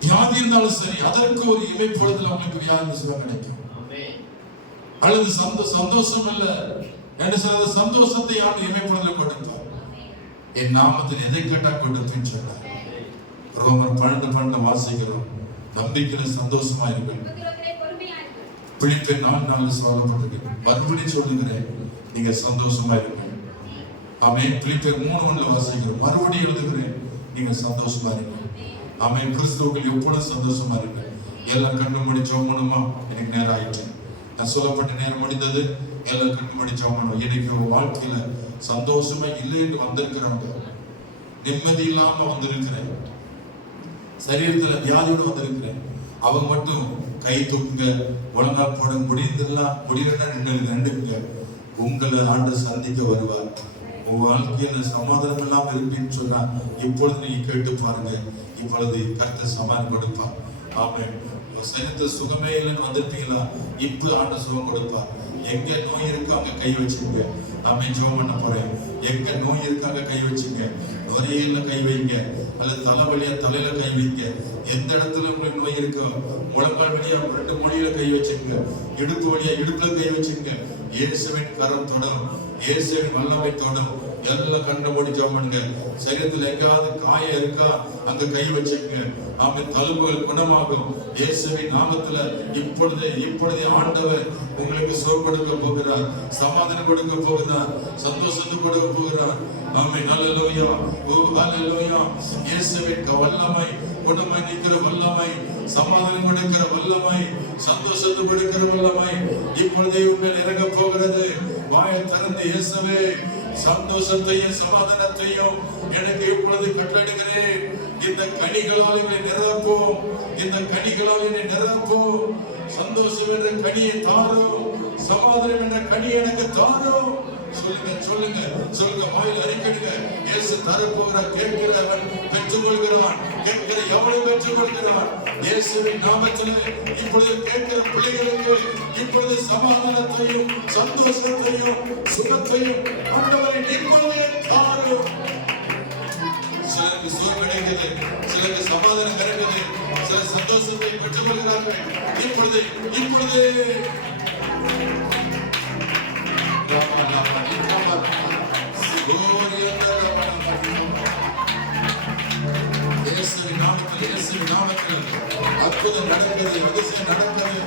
வியாதி இருந்தாலும் சரி அதற்கு ஒரு இமைப்பொழுதுல உங்களுக்கு வியாதி சுகம் கிடைக்கும். அல்லது சந்தோஷம் இல்ல என்று சொல்ற சந்தோஷத்தை ஆண்டு இமைப்பொழுதுல கொடுப்பார். என் நாமத்தில் எதை கேட்டா கொடுப்பேன்னு சொன்னார். ரோமர் 12:12 வாசிக்கிறோம். நம்பிக்கையில சந்தோஷமா இருப்பேன். பிலிப்பியர் 4:4 சொல்லப்பட்டிருக்கு. மறுபடியும் சொல்லுகிறேன், நீங்க சந்தோஷமா இருப்பேன். ஆமென். பிலிப்பியர் 3:1 வாசிக்கிறோம். மறுபடியும் எழுதுகிறேன், நீங்க சந்தோஷமா இருப்பேன். ஆமென். கிறிஸ்துவுக்குள் எப்பொழுதும் சந்தோஷமா இருங்க. எல்லாம் கண்ணு முடிச்சோம் மூணுமா எனக்கு நேரம் ஆயிடுச்சு. நான் சொல்லப்பட்ட நேரம் முடிந்தது. எல்லாம் கண்ணு முடிச்சோம். எனக்கு வாழ்க்கையில சந்தோஷமே இல்லைன்னு வந்திருக்கிறாங்க, நிம்மதி இல்லாம வந்திருக்கிறேன், சரீரத்துல வியாதியோடு வந்திருக்கிறேன். அவங்க மட்டும் கை தூக்குங்க, ஒழுங்கா போட முடிந்தெல்லாம் முடியலன்னா நின்றுங்க. உங்களை ஆண்டு சந்திக்க வருவார். உங்க வாழ்க்கையில சமாதானம் எல்லாம் இருப்பின்னு சொன்னா இப்பொழுது நீங்க கேட்டு பாருங்க. இப்பொழுது கர்த்தர் சமாதானம் கொடுப்பார். ஆமென். சரீரத்துல சுகமே இல்லைன்னு வந்திருப்பீங்களா? இப்ப ஆண்டு சுகம் கொடுப்பார். எங்க நோய் இருக்கோ அங்க கை வச்சுங்க. ஆமென். ஜெபம் பண்ண போறேன். எங்க நோய் இருக்கோ அங்க கை வச்சுங்க. நுரையீரல்ல கை வைங்க, அல்லது தலைவலியா தலையில கை வைங்க. எந்த இடத்துல உங்களுக்கு நோய் இருக்கோ முழங்கால் வழியா 2 மொழியில கை வச்சுங்க. இடுப்பு வழியா இடுப்புல கை வச்சுங்க. இயேசுவின் கரம் தொடும், இயேசுவின் வல்லமை தொடும். எல்லாம் கண்ணை மூடி ஜெபம் பண்ணுங்க. சரீரத்தில் எங்காவது காயம் இருக்கா அங்க கை வச்சுங்க. ஆமென். தழும்புகள் குணமாகும் இயேசுவின் நாமத்துல. இப்பொழுதே ஆண்டவர் உங்களுக்கு சுகம் கொடுக்க போகிறார், சமாதானம் கொடுக்க போகிறார், சந்தோஷத்தை கொடுக்க போகிறார். ஆமென். அல்லேலூயா. ஓ அல்லேலூயா. இயேசுவின் வல்லமை, குணமை நீக்கிற வல்லமை, சமாதானம் கொடுக்கிற வல்லமை, சந்தோஷத்தை கொடுக்கிற வல்லமை இப்பொழுதே உண்மையில் இறங்க போகிறது. வாயை திறந்து இயேசுவே சந்தோஷத்தையும் சமாதானத்தையும் எனக்கு இப்பொழுது கட்டளையிடுகிறேன். இந்த கனிகளால் என்னை நிரப்பும், இந்த கனிகளால் என்னை நிரப்பும். சந்தோஷம் என்ற கனியை தாரும், சமாதானம் என்ற கனி எனக்கு தாரும். சொல்லுங்க. வாயில் அறிக்கையிடுங்க. இயேசு தரப்போகிற கேட்கிறவன் பெற்றுக்கொள்கிறான், கேட்கிற எவ்வளவு பெற்றுக் கொடுக்கிறார். இயேசுவின் நாமத்திலே இப்பொழுது கேட்கிற பிள்ளைகளுக்கு இப்பொழுது சமாதானத்தையும் சந்தோஷத்தையும் சுகத்தையும் ஆண்டவரை இப்பொழுதே தாரும். சிலருக்கு சுகம் கிடைக்கிறது, சிலருக்கு சமாதானம் கிடைக்கிறது, சிலர் சந்தோஷத்தை பெற்றுக் கொள்கிறார்கள். இப்பொழுது இயேசுவின் நாமத்தில் அற்புதம் நடக்கிறது, அதிசயம் நடக்கிறது.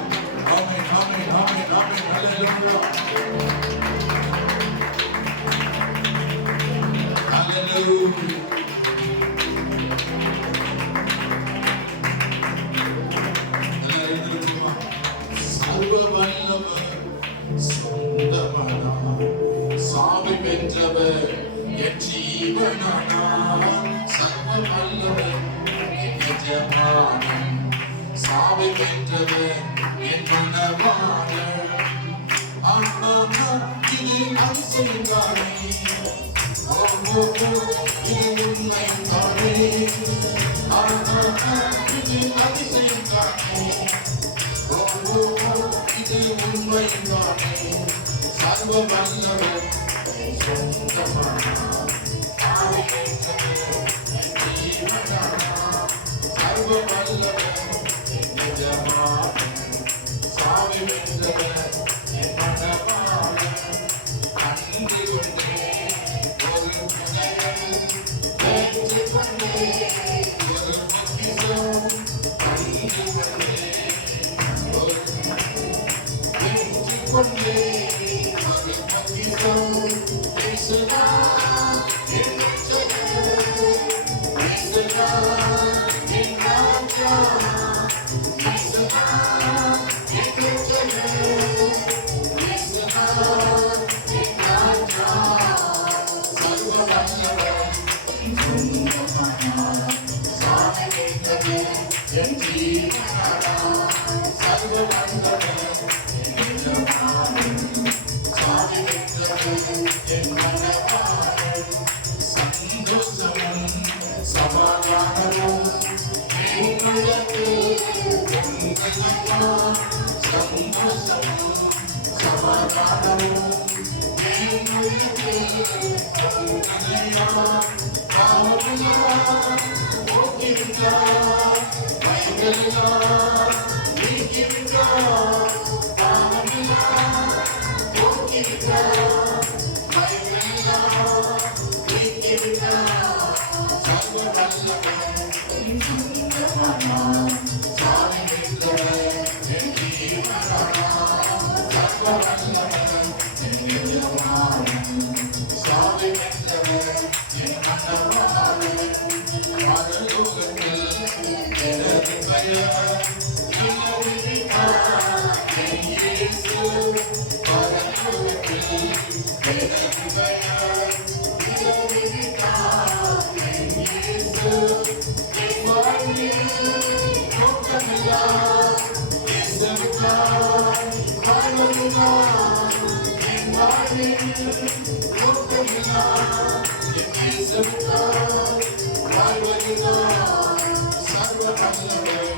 ஆமென், ஆமென், ஆமென், ஆமென். ஹல்லேலூயா, ஹல்லேலூயா. சர்வ வல்லவர் சொந்தமானார், சாமி வென்றவர் என் ஜீவனானார். சர்வ வல்லவர் என் எஜமானன், சாமி வென்றவர் என் மனவாளர். ஆஹா, இது அதிசயம்தானே, இது உண்மைதானே. ஆஹா, இது அதிசயம்தானே, இது உண்மைதானே. சர்வ வல்லவர் சொந்தமானார், சாமி வென்றவர் என் ஜீவனானார். சர்வ வல்லவர் என் எஜமானன், சாமி வென்றவர் என் மனவாளன். அன்பு கொண்டே ஒரு புதையல் பெற்றுக் கொண்டே ஒரு பொக்கிஷம். அன்பு கொண்டே கொண்டே ஒரு பொக்கிஷம். இயேசுதான் என் ரட்சகர், இயேசுதான் என் ராஜா, இயேசுதான் என் ரட்சகர், இயேசுதான் என் ராஜா. சர்வ வல்லவர் சொந்தமானார், சாமி வென்றவர் என் ஜீவனானார். சர்வ வல்லவர் சாமி வென்றவர் என் மனவாளன். சந்தோஷமும் சமாதானமும் எங்களுக்கு உண்மையா. சந்தோஷமும் சமாதானமும் எங்களுக்கு உண்மையா. பாவமெல்லாம் போக்கிவிட்டார், பயங்களெல்லாம் நீக்கிவிட்டார். பாவமெல்லாம் போக்கிவிட்டார், பயங்களெல்லாம் நீக்கிவிட்டார். சர்வ வல்லவர் சொந்தமானார், சாமி வென்றவர் என் ஜீவனானார். சர்வ வல்லவர் என் எஜமானன், சாமி வென்றவர் என் மனவாளன். பரலோகத்தில் எனது பெயர் இலகுவிட்டார் என் இயேசு. பரலோகத்தில் எனது பெயர் இலகுவிட்டார் என் இயேசு. என் வாழ்வில் நோக்கமெல்லாம் இயேசுவுக்காய் வாழ்வதுதான். என் வாழ்வில் நோக்கமெல்லாம் இயேசுவுக்காய் வாழ்வதுதான். சர்வ வல்லவர்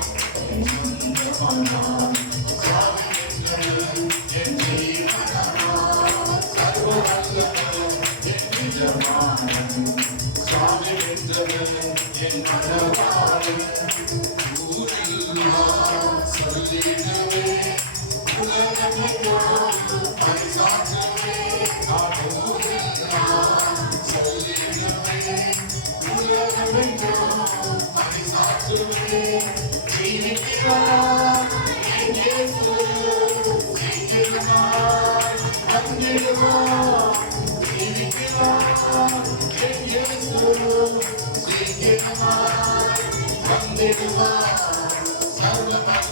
சொந்தமானார், சாமி வென்றவர் என் ஜீவனானார். சர்வ வல்லவர் என் எஜமானன், சாமி வென்றவர் என் மனவாளன். ஊரெல்லாம் சொல்லிடவே உலகமெல்லாம் பறைசாற்றவே. நான் ஊரெல்லாம் சொல்லிடவே உலகமெல்லாம் பறைசாற்றுவே. ஜீவிக்கிறார் என் இயேசு, சீக்கிரமாய் வந்திடுவார். ஜீவிக்கிறார் என் இயேசு, சீக்கிரமாய் வந்திடுவார். சர்வ வல்லவர்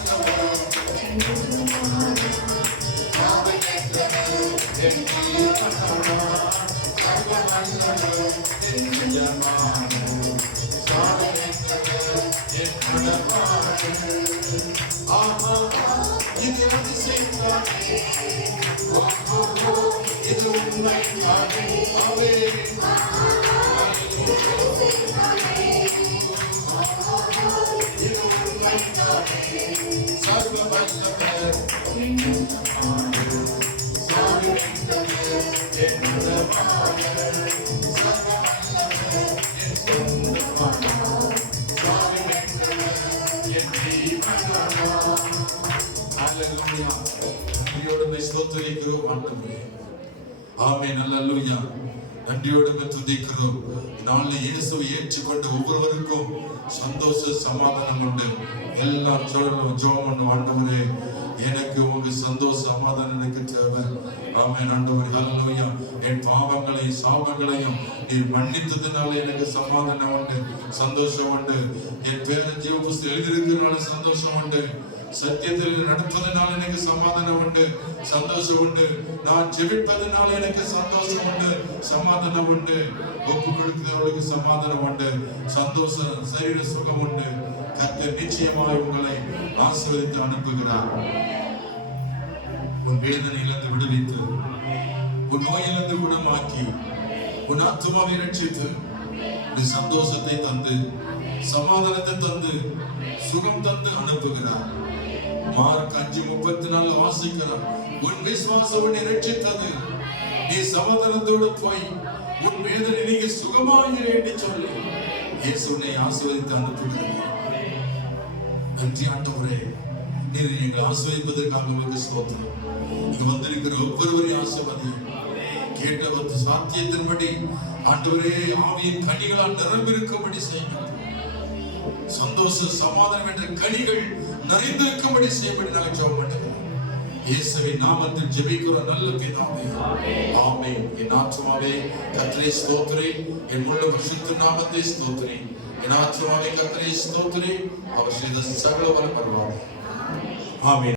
சாமி வென்றவர் என் ஜீவனானார். சர்வ வல்லவர் என் எஜமானன், சாமி வென்றவர் என் மனவாளன். ஆஹா, இது அதிசயம்தானே, இது உண்மைதானே. ஆமென். ஹalleluya. நன்றியோடு ஸ்தோத்திரிக்கிறோம் ஆண்டவரே. ஆமென். ஹalleluya. நன்றியோடு துதிக்கிறோம். நாளில் இயேசுவை ஏற்றுக்கொண்ட ஒவ்வொருவருக்கும் சந்தோஷ சமாதானம் உண்டு. எல்லாம் ஜெபம் ஆண்டவரே, எனக்கு உங்க சந்தோஷ சமாதானம் எனக்கு தேவை. ஆமென் ஆண்டவரே. ஹalleluya. என் பாவங்களையும் சாபங்களையும் நீர் மன்னித்ததினால எனக்கு சமாதானம் உண்டு, சந்தோஷம் உண்டு. என் பேரை ஜீவ புஸ்தகம் எழுதியிருக்கிறதுனால சந்தோஷம் உண்டு. சத்தியத்தில் நடப்பதனால எனக்கு சமாதானம் உண்டு, சந்தோஷம் உண்டு. நான் ஜெபிப்பதனால எனக்கு சந்தோஷம் உண்டு, சமாதானம் உண்டு. ஒப்பு கொடுக்கிறவர்களுக்கு சமாதானம் உண்டு, சந்தோஷம், சரீர சுகம் உண்டு. கர்த்தர் நிச்சயமாய் உங்களை ஆசீர்வதித்து அனுப்புகிறார். உன் வேதனையிலிருந்து விடுவித்து, உன் நோயிலிருந்து குணமாக்கி, உன் ஆத்துமாவை ரட்சித்து, உன் சந்தோஷத்தை தந்து, சமாதானத்தை தந்து, சுகம் தந்து அனுப்புகிறார். மார்க் 5:34 வாசிக்கிறார். உன் விசுவாசம் உன்னை ரட்சித்தது, நீ சமாதானத்தோடு போய் உன் வேதனை நீங்க சுகமாயிரு என்று சொல்லி இயேசு உன்னை ஆசீர்வதித்து அனுப்புகிறார். நன்றி ஆண்டவரே, நீர் எங்களை ஆசீர்வதிப்பதற்காக உங்களுக்கு ஸ்தோத்திரம். இங்க வந்திருக்கிற ஒவ்வொருவரையும் ஆசீர்வதியும். கேட்ட சாத்தியத்தின்படி ஆண்டவரே ஆவியின் கனிகளால் நிரம்பியிருக்கும்படி செய்யுங்கள். சந்தோஷ சமாதானம் என்ற கனிகள் நிறைந்திருக்கும்படி செய்யும்படி நாங்கள் ஜெபம் பண்ணுகிறோம். இயேசுவின் நாமத்தில் ஜெபிக்கிறோம் நல்ல பிதாவே. ஆமென். என் ஆத்துமாவே கர்த்தரை ஸ்தோத்திரி, என் முழு பரிசுத்த நாமத்தை ஸ்தோத்திரி. என் ஆத்துமாவே கர்த்தரை ஸ்தோத்திரி, அவர் செய்த சகல வல்லமையை. ஆமென்.